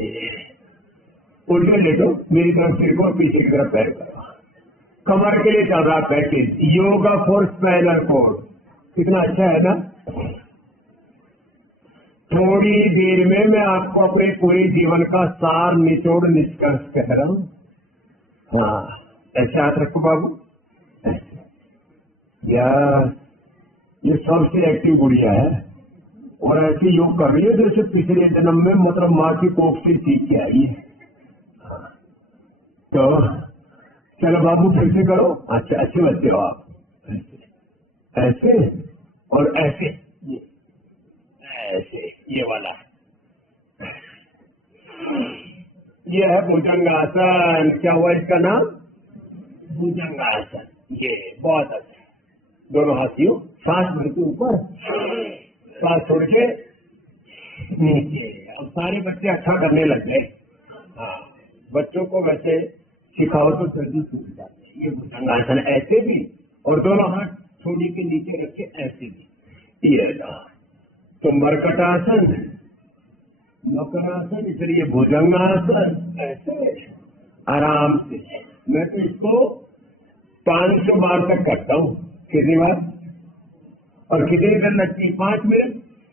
उल्टे लेटो, मेरी तरफ सिर को पीछे की तरफ पैर करो। कमर के लिए चल रहा package yoga for spinal cord. कितना अच्छा है ना। थोड़ी देर में मैं आपको अपने पूरे जीवन का सार निचोड़ निष्कर्ष कह रहा हूं। हाँ, ऐसे हाथ रखो बाबू, ऐसे। यस, ये सबसे एक्टिव गुड़िया है, और ऐसे योग कर रही है जैसे पिछले जन्म में मतलब माँ की कोख से सीख के आई है। तो चलो बाबू फिर से करो। अच्छा, अच्छे बच्चे हो आप। ऐसे ऐसे और ऐसे, ये ऐसे, ये वाला ये है भुजंगासन। क्या हुआ इसका नाम? भुजंगासन। ये बहुत अच्छा। दोनों हाथियों सांस भर के ऊपर, सांस छोड़ के नीचे। अब सारे बच्चे अच्छा करने लग गए। हाँ, बच्चों को वैसे सिखाओ तो जल्दी सीख जाते हैं। ये भुजंगासन ऐसे भी, और दोनों हाथ छोड़ी के नीचे रखे ऐसे भी। ये तो मरकटासन, मकरासन, इसलिए भुजंगासन ऐसे आराम से। मैं तो इसको 500 बार तक करता हूँ। कितनी बार और कितनी देर लगती है? 5 मिनट।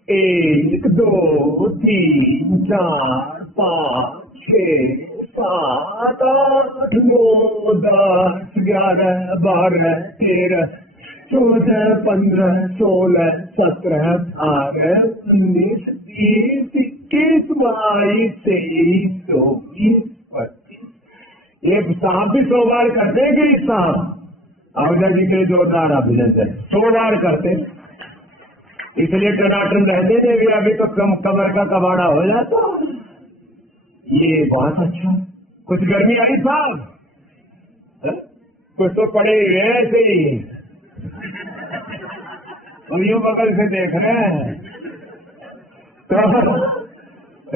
1 2 3 4 5 6 7 8 9 10 11 12 13 14 15 16 17 18 19 20 21 22 23 24 25। ये सांप भी 100 बार करते हैं कि सांप? आवजा जी के जोरदार अभिनंदन। 100 बार करते, इसलिए टनाटन रहते थे। अभी तो कमर का कबाड़ा हो जाता। ये बहुत अच्छा। कुछ गर्मी आई साहब? कुछ तो पड़े हुए ऐसे ही, और यूं बगल से देख रहे हैं तो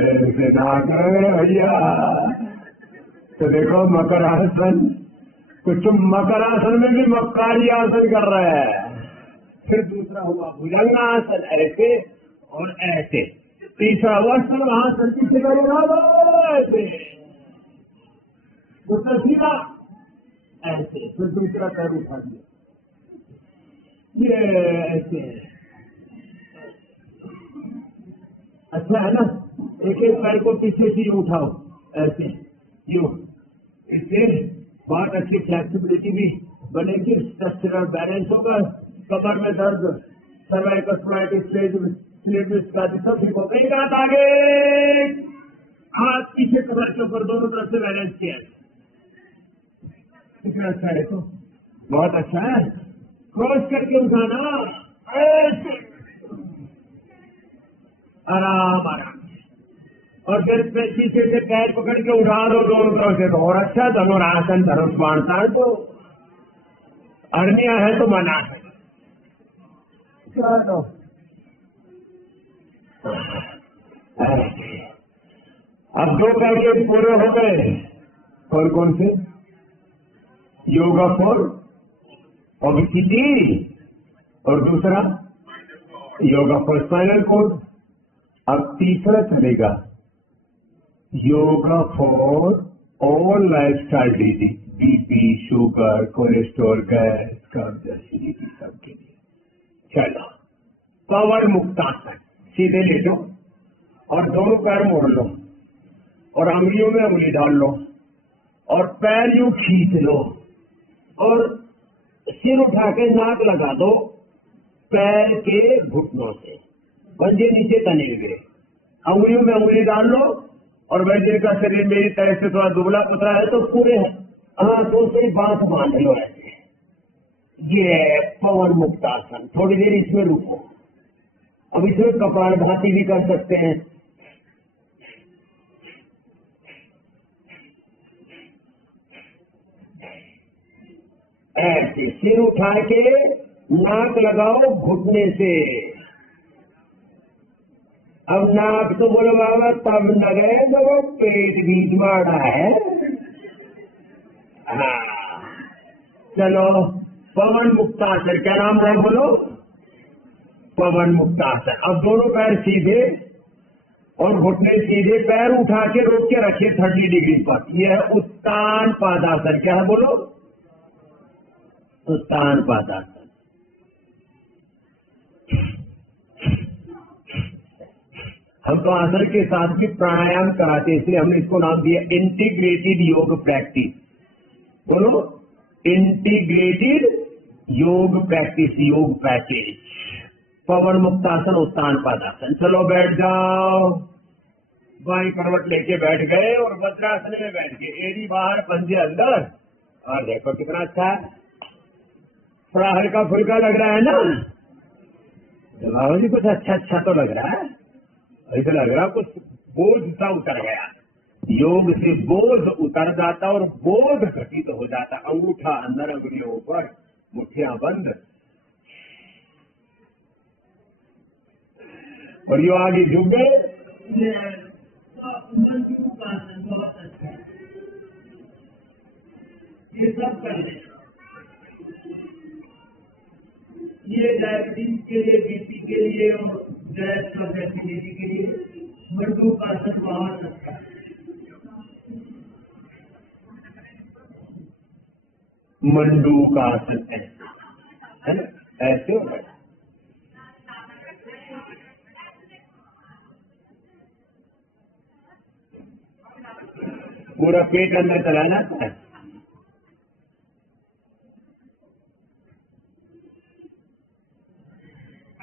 ऐसे ना करो भैया। तो देखो मकरासन, कुछ मकरासन में भी मक्कारी आसन कर रहे हैं। फिर दूसरा हुआ भुजंगासन, ऐसे और ऐसे। तीसरा हुआ सर्वासन, तीसरा ऐसे, दूसरा सीधा ऐसे। फिर दूसरा पैर उठा दिया, ये ऐसे। अच्छा है ना? एक एक पैर को पीछे से उठाओ ऐसे, यूं। इससे बहुत अच्छी फ्लेक्सिबिलिटी भी बनेगी, स्ट्रक्चरल बैलेंस होगा, कमर में दर्द, सर्वाइकल स्पाइटिस का सब ठीक हो गई। बात आगे, हाथ पीछे कमर के ऊपर दोनों तरफ से बैलेंस किया। कितना अच्छा है? तो बहुत अच्छा है। क्रॉस करके उठाना ऐसे, आराम आराम। और फिर पीछे से पैर पकड़ के उठा दो दोनों तरफ से। और अच्छा धनुरासन, धनुष बांधता है तो अर्निया है तो मना है। चलो अब 2 पैकेज पूरे हो गए। कौन कौन से? योगा फॉर ओबेसिटी, और दूसरा योगा फॉर स्पाइनल कॉर्ड। अब तीसरा चलेगा yoga for all lifestyle disease, BP, sugar, cholesterol, gas, कब्ज, एसिडिटी, सबके लिए। चलो, पावर मुक्तासन। सीधे लेटो और दोनों पैर मोड़ लो और अंगुलियों में अंगुली डाल लो और पैर यूं खींच लो और सिर उठा के नाक लगा दो पैर के घुटनों से, पंजे नीचे तने हुए। अंगुलियों में अंगुली डाल लो और वैसे का शरीर मेरी तरह से थोड़ा दुबला पतला है तो पूरे हाथों से बांस बांध लो ऐसे। ये पवन मुक्तासन। थोड़ी देर इसमें रुको। अब इसमें कपालभाति भी कर सकते हैं। ऐसे सिर उठा के नाक लगाओ घुटने से। अब नाक तो बोलो बाबा तब लगे जब वो पेट बीच में अड़ा है। हाँ, चलो पवन मुक्तासन। क्या नाम है बोलो? पवन मुक्तासन। अब दोनों पैर सीधे और घुटने सीधे, पैर उठा के रोक के रखे 30 डिग्री पर। यह है उत्तान पादासन। क्या है बोलो? उत्तान पादासन। हम तो आसन के साथ भी प्राणायाम कराते, इसलिए हमने इसको नाम दिया इंटीग्रेटेड योग प्रैक्टिस। बोलो, इंटीग्रेटेड योग प्रैक्टिस, योग पैकेज। पवन मुक्तासन, उत्तान पादासन। चलो बैठ जाओ। बाई करवट लेके बैठ गए और वज्रासन में बैठ गए। एड़ी बाहर, पंजे अंदर। और देखो कितना अच्छा है, थोड़ा हल्का फुल्का लग रहा है ना? बाबा जी कुछ अच्छा अच्छा तो लग रहा है। ऐसा लग रहा कुछ बोझ सा उतर गया। योग से बोझ उतर जाता और बोध घटित हो जाता। अंगूठा अंदर, अंगुलियों ऊपर, मुठ्ठियां बंद, और यो आगे झुक गए। बहुत अच्छा है, ये सब कर दे। ये डायबिटीज के लिए, बीपी के लिए और गैस और एसिडिटी के लिए मंडूकासन बहुत अच्छा है। मंडूकासन है ना, ऐसे हो गए। पूरा पेट अंदर चलाना है।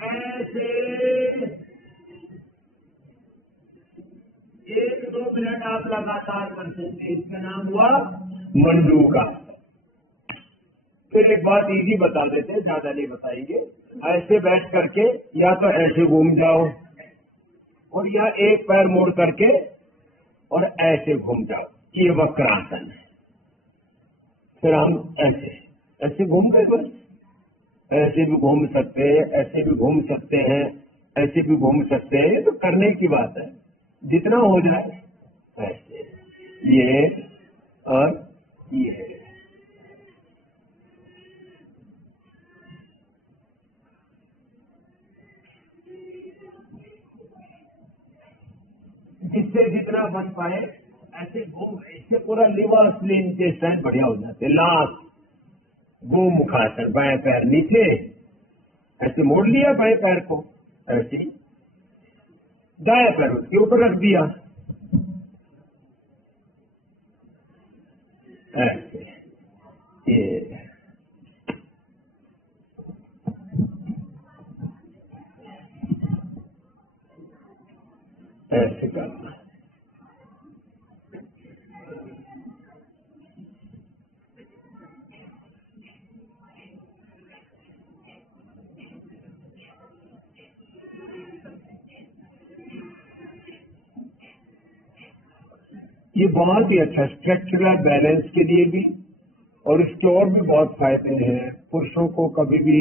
ऐसे 1-2 मिनट आप लगातार कर सकते हैं। इसका नाम हुआ मंडूका। फिर एक बात इजी बता देते हैं, ज्यादा नहीं बताएंगे। ऐसे बैठ करके या तो ऐसे घूम जाओ, और या एक पैर मोड़ करके और ऐसे घूम जाओ, ये वक्रासन है। फिर हम ऐसे ऐसे घूम गए, बस ऐसे भी घूम सकते हैं, ऐसे भी घूम सकते हैं, ऐसे भी घूम सकते हैं। तो करने की बात है, जितना हो जाए ऐसे, ये और ये। जिससे जितना बन पाए ऐसे घूम, इससे पूरा लिवर स्लीन के स्टैंड बढ़िया हो जाते। लास्ट गोमुखासन, बाएं पैर नीचे ऐसे मोड़ लिया, बाएं पैर को ऐसे, दाएं पैर उसके ऊपर रख दिया ऐसे, ये ऐसे करना। ये बहुत ही अच्छा स्ट्रक्चरल बैलेंस के लिए भी, और इसके और भी बहुत फायदे हैं। पुरुषों को कभी भी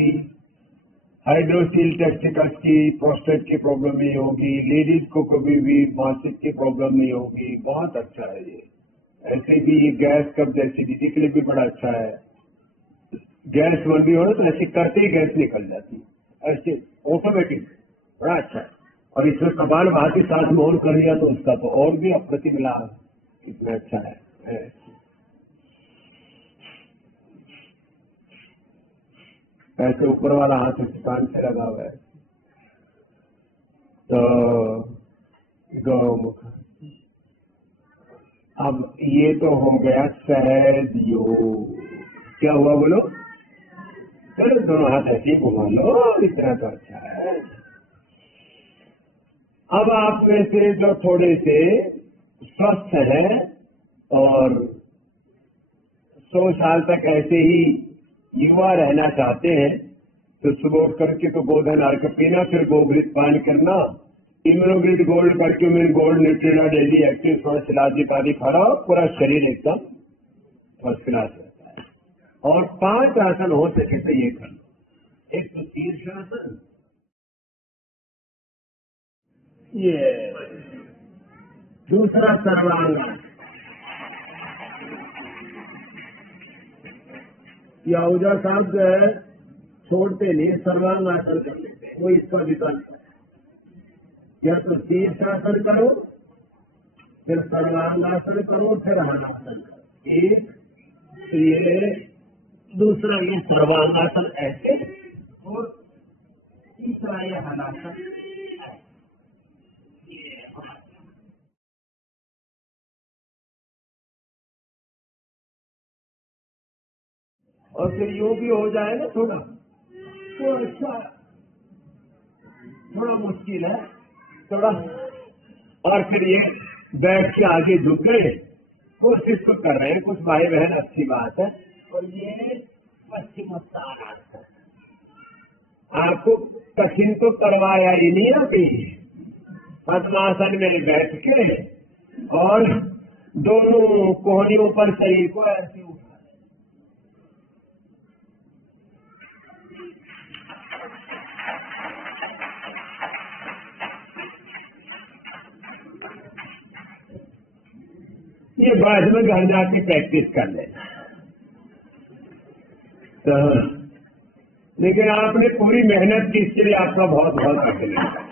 हाइड्रोसील टेस्टिकस की, प्रोस्टेट की प्रॉब्लम नहीं होगी। लेडीज को कभी भी मासिक की प्रॉब्लम नहीं होगी। बहुत अच्छा है ये। ऐसे भी ये गैस कब्ज एसिडिटी के लिए भी बड़ा अच्छा है। गैस बन भी हो ना, तो ऐसे करते ही गैस निकल जाती है, ऐसे ऑटोमेटिक, बड़ा अच्छा है। और इसमें कपाल भाती साथ में और कर लिया तो उसका तो और भी अप्रतिम लाभ, इतना अच्छा है। ऐसे ऊपर वाला हाथ इस कान से लगा हुआ है, तो गौमुख। अब ये तो हो गया सहज योग। क्या हुआ बोलो? फिर दोनों हाथ ऐसे घुमा लो, इतना तो अच्छा है। अब आप में से जो थोड़े से स्वस्थ हैं और 100 साल तक ऐसे ही युवा रहना चाहते हैं, तो सुबह उठ करके तो गोधन अर्घ पीना, फिर गोघृत पान करना, इम्यूनोग्रिड गोल्ड करके मेरे गोल्ड न्यूट्रेला डेली एक्टिव थोड़ा सिलाजिक आदि खाओ, पूरा शरीर एकदम फर्स्ट क्लास रहता है। और 5 आसन हो सके तो ये कर लो। एक तो शीर्षासन, ये दूसरा सर्वांग, या ऊर्जा साहब जो है छोड़ते नहीं, सर्वांग आसन कर लेते हैं, वो इसका विकल्प है। या तो शीर्षासन करो, फिर सर्वांगासन करो, फिर हलासन करो। एक तो ये, दूसरा ये सर्वांगासन ऐसे, और तीसरा ये हलासन। और फिर यूं भी हो जाए ना थोड़ा तो अच्छा, थोड़ा मुश्किल है थोड़ा। और फिर ये बैठ के आगे झुक गए, कोशिश तो कर रहे हैं कुछ भाई बहन, अच्छी बात है। और ये पश्चिमोत्तानासन, आपको कठिन तो करवाया ही नहीं अभी। पद्मासन में बैठ के और दोनों कोहनियों पर शरीर को ऐसे उठा, उसके बाद में घर जाके प्रैक्टिस कर लेना। तो लेकिन आपने पूरी मेहनत की, इसके लिए आपका बहुत बहुत अभिनंदन।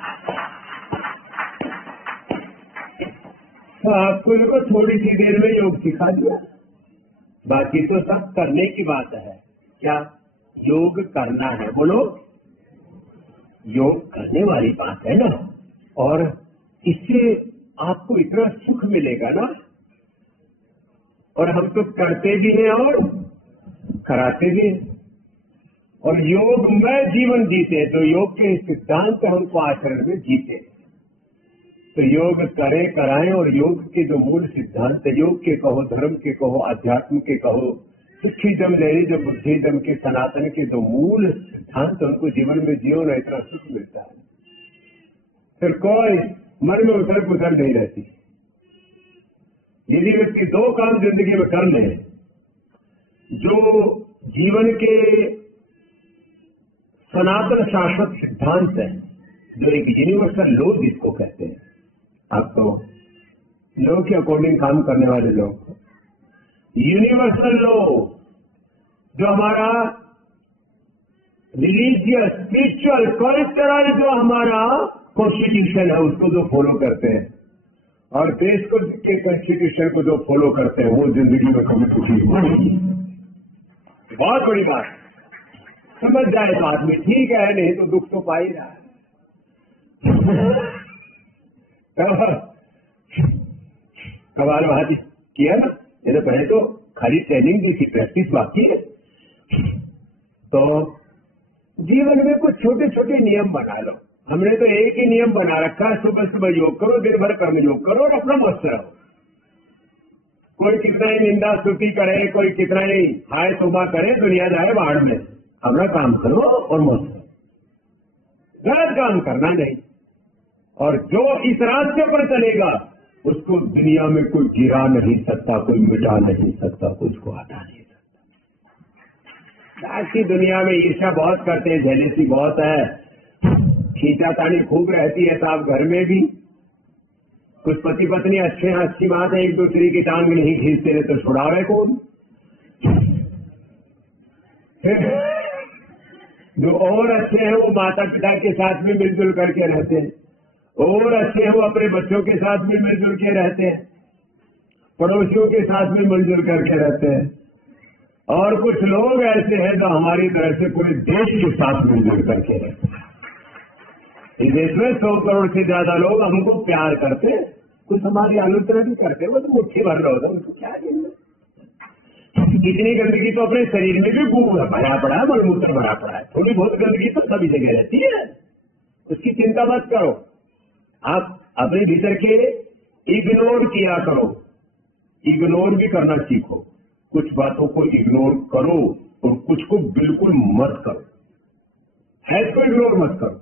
तो आपको देखो थोड़ी सी देर में योग सिखा दिया, बाकी तो सब करने की बात है। क्या योग करना है? बोलो, योग करने वाली बात है ना। और इससे आपको इतना सुख मिलेगा ना। और हम तो करते भी हैं और कराते भी हैं, और योग में जीवन जीते, तो योग के सिद्धांत हमको आचरण में जीते। तो योग करें कराएं, और योग के जो मूल सिद्धांत, योग के कहो, धर्म के कहो, अध्यात्म के कहो, सिखिज्म जो बुद्धिज्म के, सनातन के जो मूल सिद्धांत, उनको जीवन में जियो ना, इतना सुख मिलता है। फिर कोई मन में उथल पुथल नहीं रहती। यदि व्यक्ति दो काम जिंदगी में कर ले, जो जीवन के सनातन शाश्वत सिद्धांत है, जो एक यूनिवर्सल लॉ जिसको कहते हैं, आप तो लॉ के अकॉर्डिंग काम करने वाले लोग, यूनिवर्सल लॉ जो हमारा रिलीजियस, स्पिरिचुअल, कल्चरल जो हमारा कॉन्स्टिट्यूशन है, उसको जो फॉलो करते हैं, और देश को के कॉन्स्टिट्यूशन को जो फॉलो करते हैं, वो जिंदगी में कभी खुशी नहीं। बहुत बड़ी बात समझ जाए तो आदमी ठीक है, नहीं तो दुख तो पा ही रहा है। कबाल बात किया ना, ये पहले तो खाली ट्रेनिंग दी थी, प्रैक्टिस बाकी है। तो जीवन में कुछ छोटे छोटे नियम बना लो। हमने तो एक ही नियम बना रखा है, सुबह सुबह योग करो, दिन भर कर्म योग करो और अपना मस्त रहो। कोई कितना ही निंदा स्तुति करे, कोई कितना ही हाय तोबा करे, दुनिया जाए बाढ़ में, अपना काम करो और मस्त रहो। गलत काम करना नहीं। और जो इस रास्ते पर चलेगा, उसको दुनिया में कोई गिरा नहीं सकता, कोई मिटा नहीं सकता, कोई उसको हटा नहीं सकता। आज की दुनिया में ईर्ष्या बहुत करते हैं, जेलेसी बहुत है, खींचातानी खूब रहती है। साहब घर में भी कुछ पति पत्नी अच्छे हैं, अच्छी बात है, एक दूसरे की टांग नहीं खींचते रहे तो छुड़ावे कौन? जो और अच्छे हैं वो माता पिता के साथ में मिलजुल करके रहते हैं, और अच्छे हैं वो अपने बच्चों के साथ में मिलजुल के रहते हैं, पड़ोसियों के साथ में मिलजुल करके रहते हैं। और कुछ लोग ऐसे हैं जो हमारी तरह से पूरे देश के साथ मिलजुल करके रहते हैं। इस देश में 100 करोड़ से ज्यादा लोग हमको प्यार करते हैं, कुछ हमारी आलोचना भी करते हैं, वो तो मुट्ठी भर रहा होता है, उनको क्या कहना। इतनी गंदगी तो अपने शरीर में भी भरा पड़ा है, मलमूत्र भरा पड़ा है, थोड़ी बहुत गंदगी तो सभी जगह रहती है, उसकी चिंता मत करो। आप अपने भीतर के इग्नोर किया करो, इग्नोर भी करना सीखो। कुछ बातों को इग्नोर करो और कुछ को बिल्कुल मत करो। है तो इग्नोर मत करो,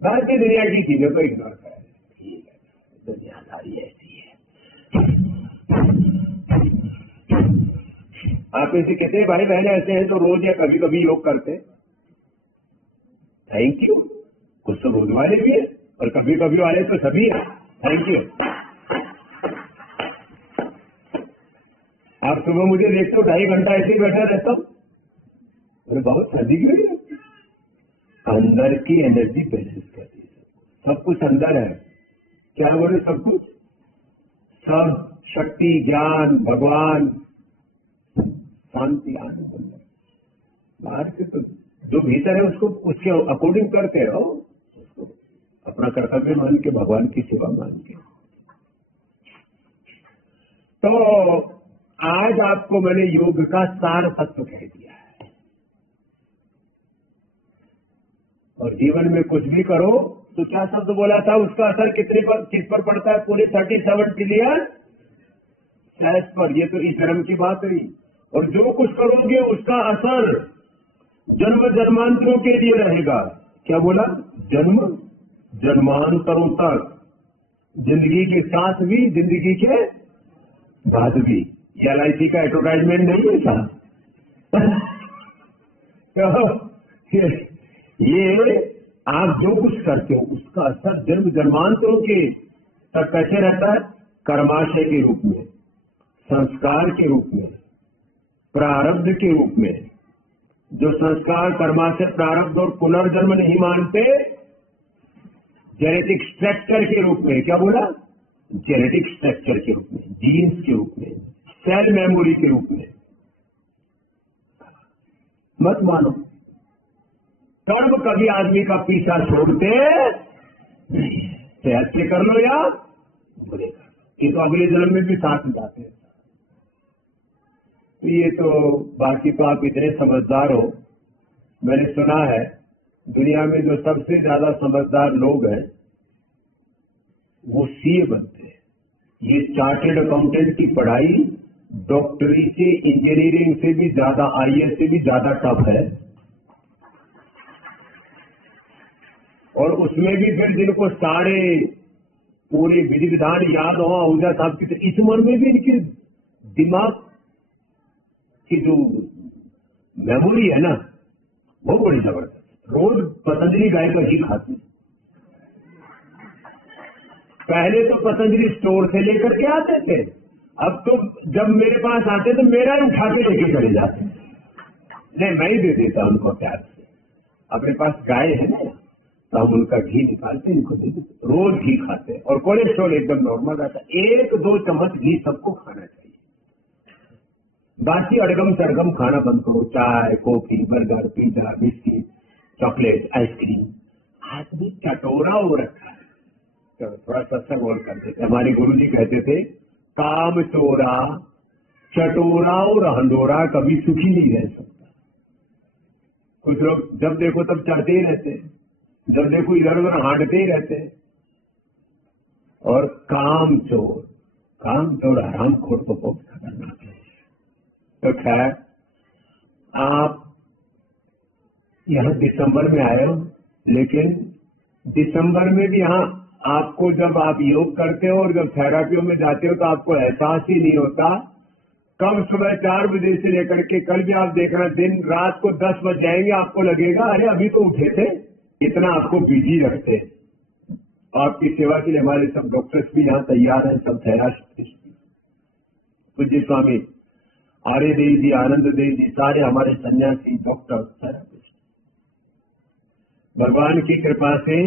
बाकी दुनिया की चीजों को इग्नोर करो। ठीक है, दुनियादारी ऐसी है। आप ऐसे कितने भाई बहन ऐसे हैं तो रोज या कभी कभी योग करते? Thank you. कुछ तो रोज वाले भी है और कभी कभी वाले तो सभी है। Thank you. आप सुबह मुझे देखते हो 2.5 घंटा ऐसे ही बैठा रहता हूँ, मैं बहुत सर्दी की वजह अंदर की एनर्जी बैलेंस करती है। सब कुछ अंदर है। क्या बोले? सब कुछ, सब शक्ति, ज्ञान, भगवान, शांति, आनंद। बाहर से तो जो भीतर है उसको उसके अकॉर्डिंग करते रहो, उसको अपना कर्तव्य मान के, भगवान की सेवा मान के। तो आज आपको मैंने योग का सार तत्व कह दिया है। और जीवन में कुछ भी करो तो क्या शब्द बोला था, उसका असर किस पर पड़ता है? पूरे 37 ट्रिलियन सेल्स पर। ये तो इस धर्म की बात हुई। और जो कुछ करोगे उसका असर जन्म जन्मांतरों के लिए रहेगा। क्या बोला? जन्म जन्मांतरों तक, जिंदगी के साथ भी, जिंदगी के बाद भी। ये LIC का एडवर्टाइजमेंट नहीं है साहब। ये आप जो कुछ करते हो उसका असर जन्म जन्मांतरों के तक कैसे रहता है? कर्माशय के रूप में, संस्कार के रूप में, प्रारब्ध के रूप में। जो संस्कार कर्मा से प्रारब्ध और पुनर्जन्म नहीं मानते, जेनेटिक स्ट्रक्चर के रूप में, क्या बोला, जेनेटिक स्ट्रक्चर के रूप में, जीन्स के रूप में, सेल मेमोरी के रूप में मत मानो। कर्म कभी आदमी का पीछा छोड़ते नहीं, सेहत से कर लो या बुरे कर लो, ये तो अगले जन्म में भी साथ में जाते हैं। ये तो बाकी तो आप इतने समझदार हो। मैंने सुना है दुनिया में जो सबसे ज्यादा समझदार लोग हैं वो सीए बनते हैं। ये चार्टेड अकाउंटेंट की पढ़ाई डॉक्टरी से, इंजीनियरिंग से भी ज्यादा, आईएएस से भी ज्यादा टफ है। और उसमें भी फिर जिनको सारे पूरे विधि विधान याद हो, ऊर्जा साहब की, इस उम्र में भी इनके दिमाग की जो मेमोरी है ना वो बड़ी जबरदस्त। रोज पतंजलि गाय का घी खाते। पहले तो पतंजलि स्टोर से लेकर के आते थे, अब तो जब मेरे पास आते तो मेरा ही उठा के लेके चले जाते। नहीं, मैं ही दे देता उनको प्यार से। अपने पास गाय है ना तो हम उनका घी निकालते, इनको दे देते, रोज घी खाते और कोलेस्ट्रॉल एकदम नॉर्मल रहता। 1-2 चम्मच घी सबको खाना चाहिए। बाकी अड़गम सड़गम खाना बंद करो, चाय, coffee, burger, pizza, biscuit, chocolate, ice cream. आदमी चटोरा हो रखा है। तो थोड़ा सत्संग और करते थे। हमारे गुरुजी कहते थे, काम चोरा, चटोरा और हंडोरा कभी सुखी नहीं रह सकता। कुछ लोग जब देखो तब चढ़ते ही रहते, जब देखो इधर उधर हांटते ही रहते। और काम चोर हराम खोर तो बहुत खतरनाक है। तो खैर, आप यहाँ दिसंबर में आए हो, लेकिन दिसंबर में भी यहाँ आपको, जब आप योग करते हो और जब थेरापियों में जाते हो तो आपको एहसास ही नहीं होता। कब सुबह 4 बजे से लेकर के कल भी आप देख रहे हैं, दिन रात को 10 बज जाएंगे, आपको लगेगा अरे अभी तो उठे थे। इतना आपको बिजी रखते हैं। आपकी सेवा के लिए हमारे सब डॉक्टर्स भी यहाँ तैयार हैं, सब थेरापिस्ट। पूज्य स्वामी आर्य देव जी, आनंद देव जी, सारे हमारे सन्यासी डॉक्टर थेरापिस्ट। भगवान की कृपा से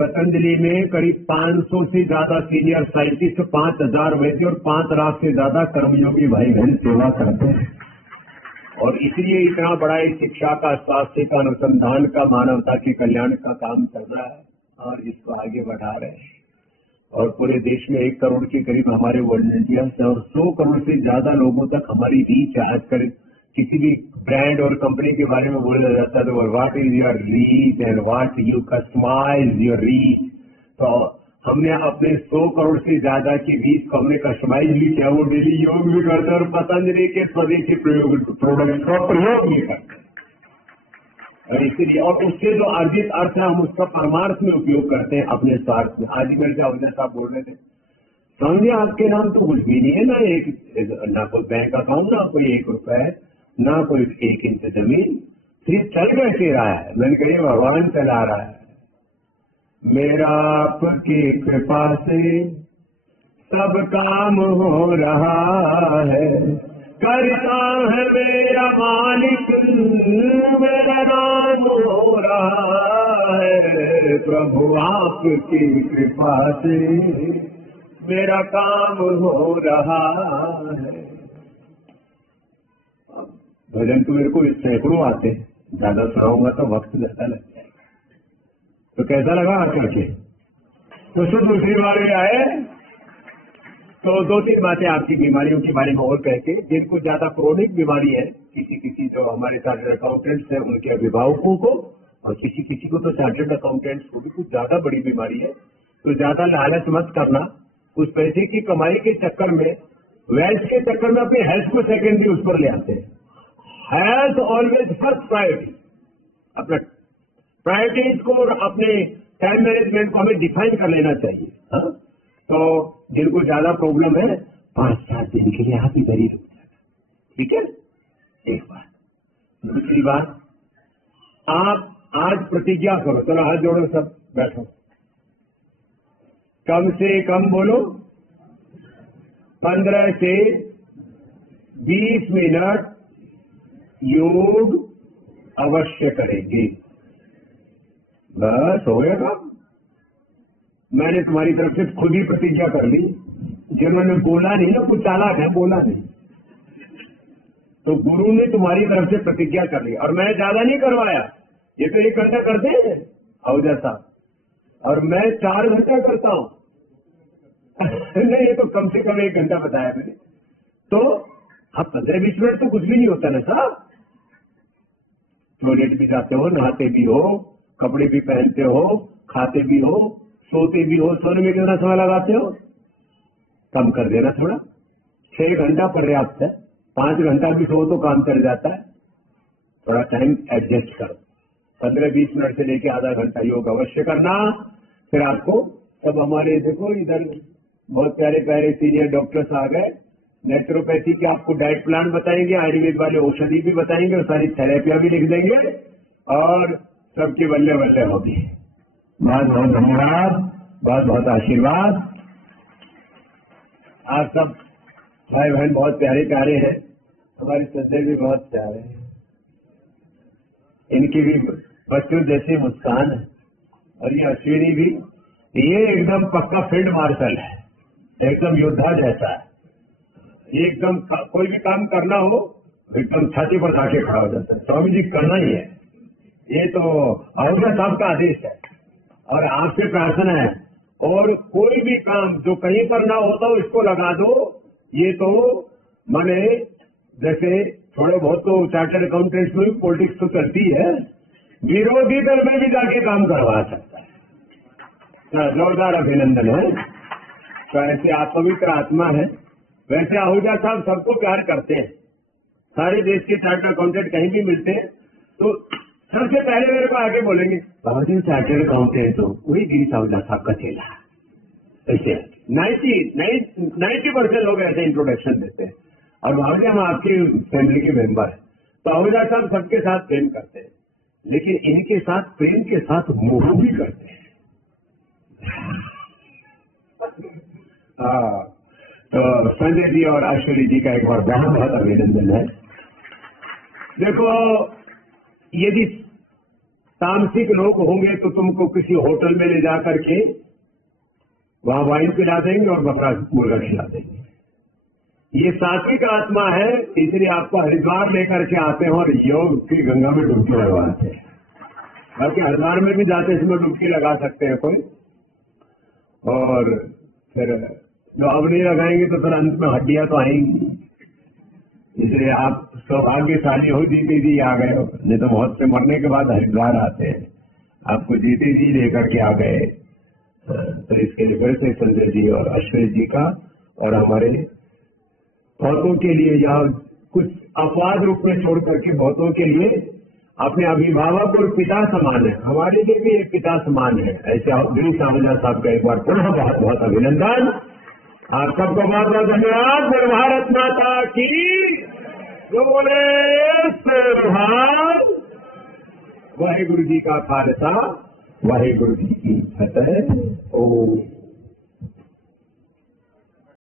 पतंजलि में करीब 500 से ज्यादा सीनियर साइंटिस्ट, 5000 वैद्य और 5 लाख से ज्यादा कर्मयोगी भाई बहन सेवा करते हैं। और इसलिए इतना बड़ा एक शिक्षा का, स्वास्थ्य का, अनुसंधान का, मानवता के कल्याण का काम चल रहा है और इसको आगे बढ़ा रहे हैं। और पूरे देश में 1 करोड़ के करीब हमारे वॉलंटियर्स हैं और 100 करोड़ से ज्यादा लोगों तक हमारी रीच है। आजकल किसी भी ब्रांड और कंपनी के बारे में बोला जाता है तो what is your reach and what you customise your reach. तो हमने अपने 100 करोड़ से ज्यादा की रीच को हमने कस्टमाइज भी किया। वो डेली योग भी करते हैं और पतंजलि के स्वदेशी प्रोडक्ट का प्रयोग भी करते हैं। और इसलिए, और उससे जो अर्जित अर्थ है हम उसका परमार्थ में उपयोग करते हैं अपने स्वार्थ में। आज ही मेरे अवजय साहब बोल रहे थे, समझे आपके नाम तो कुछ भी नहीं है ना, ना कोई बैंक अकाउंट, ना कोई 1 रुपए, ना कोई 1 इंच जमीन, सिर्फ चल कैसे रहा है। मैंने कही भगवान चला रहा है। मेरा आपकी कृपा से सब काम हो रहा है, करता है मेरा मालिक, मेरा नाम हो रहा है। प्रभु आपकी कृपा से मेरा काम हो रहा है। भजन तो मेरे को सैकड़ों आते, ज्यादा सुनाऊंगा तो वक्त ज्यादा लग जाएगा। तो कैसा लगा आकर के? तो दूसरी बार में आए तो 2-3 बातें आपकी बीमारियों के बारे में और कह के, जिनको ज्यादा क्रोनिक बीमारी है, किसी जो हमारे चार्टर्ड अकाउंटेंट्स हैं उनके अभिभावकों को, और किसी को तो चार्टर्ड अकाउंटेंट्स को भी कुछ ज्यादा बड़ी बीमारी है। तो ज्यादा लालच मत करना। उस पैसे की कमाई के चक्कर में, वेल्थ के चक्कर में अपने हेल्थ को सेकेंडरी उस पर ले आते हैं। Health always first priority. अपना प्रायोरिटीज को और अपने टाइम मैनेजमेंट को हमें डिफाइन कर लेना चाहिए। हाँ? तो जिनको ज्यादा प्रॉब्लम है 5-4 दिन के लिए आप इधर ही रुक जाना, ठीक है? एक बात। दूसरी बात, आप आज प्रतिज्ञा करो, चलो हाथ जोड़ो, सब बैठो, कम से कम बोलो 15 से 20 मिनट योग अवश्य करेंगे। बस हो गया काम। मैंने तुम्हारी तरफ से खुद ही प्रतिज्ञा कर ली। जिन्होंने बोला नहीं ना, कुछ चालाक है, बोला नहीं, तो गुरु ने तुम्हारी तरफ से प्रतिज्ञा कर ली। और मैं ज्यादा नहीं करवाया, ये तो 1 घंटा करते हैं आहूजा साहब, और मैं 4 घंटा करता हूं। नहीं, ये तो कम से कम 1 घंटा बताया मैंने। तो आप 15-20 मिनट तो कुछ भी नहीं होता ना साहब। टॉयलेट भी जाते हो, नहाते भी हो, कपड़े भी पहनते हो, खाते भी हो, सोते भी हो। सोने में कितना समय लगाते हो? कम कर देना थोड़ा। 6 घंटा पर्याप्त है। 5 घंटा भी सो तो काम चल जाता है। थोड़ा टाइम एडजस्ट करो। 15-20 मिनट से लेके आधा घंटा योग अवश्य करना। फिर आपको सब हमारे देखो इधर बहुत प्यारे प्यारे सीनियर डॉक्टर्स आ गए। नेचुरोपैथी के आपको डाइट प्लान बताएंगे, आयुर्वेद वाले औषधि भी बताएंगे, और सारी थेरेपियां भी लिख देंगे, और सबके बल्ले बल्ले होगी। बहुत बहुत धन्यवाद, बहुत बहुत आशीर्वाद। आप सब भाई बहन बहुत प्यारे प्यारे हैं। हमारे संजय भी बहुत प्यारे हैं। इनकी भी बच्चों जैसी मुस्कान है। और ये अश्विनी भी, ये एकदम पक्का फील्ड मार्शल है, एकदम योद्धा जैसा है। एकदम कोई भी काम करना हो एकदम छाती पर जाके खड़ा हो जाता है, स्वामी जी करना ही है। ये तो आहूजा साहब का आदेश है और आपसे प्रार्थना है। और कोई भी काम जो कहीं पर ना होता हो इसको लगा दो। ये तो माने जैसे थोड़े बहुत तो चार्टर्ड अकाउंटेंट्स में पॉलिटिक्स तो चलती है, विरोधी दल में भी जाके काम करवा सकता है। जोरदार अभिनंदन है। तो ऐसे आप पवित्र आत्मा है। वैसे आहूजा साहब सबको प्यार करते हैं। सारे देश के चार्टर्ड अकाउंटेंट कहीं भी मिलते हैं तो सबसे पहले मेरे को आगे बोलेंगे, बाबा जी चार्टर्ड अकाउंटेंट तो वही गिरीश आहूजा साहब का चेला। ऐसे 90% लोग ऐसे इंट्रोडक्शन देते हैं। और बाबा जी हम आपकी फैमिली के मेंबर हैं। तो आहूजा साहब सबके साथ प्रेम करते हैं, लेकिन इनके साथ प्रेम के साथ मोह भी करते हैं। तो संजय जी और अश्विनी जी का एक बार बहुत बहुत अभिनंदन है। देखो, यदि तामसिक लोग होंगे तो तुमको किसी होटल में ले जाकर के वहां वाइन पिला देंगे और बकरा मुर्गा खिला देंगे। ये सात्विक आत्मा है, इसलिए आपको हरिद्वार लेकर के आते हैं और योग की गंगा में डुबकी लगवाते हैं। बाकी हरिद्वार में भी जाते समय डुबकी लगा सकते हैं कोई, और फिर जो अब नहीं लगाएंगे तो फिर अंत में हड्डियां तो आएंगी। इसलिए आप सौभाग्यशाली हो, जीते जी आ गए हो। नहीं तो बहुत से मरने के बाद हरिद्वार आते हैं, आपको जीते जी लेकर के आ गए। तो इसके लिए फिर से संजय जी और अश्विनी जी का और हमारे बहुतों के लिए या कुछ अपवाद रूप में छोड़ करके बहुतों के लिए अपने अभिभावक और पिता समान है, हमारे लिए भी एक पिता समान है। ऐसे गिरीश आहूजा साहब का एक बार पुनः बहुत बहुत अभिनंदन। आप सबको बहुत बहुत धन्यवाद। बोलो भारत माता की, बोले शेरभान। वाहे गुरु जी का खालसा, वाहे गुरु जी की फतेह। ओम।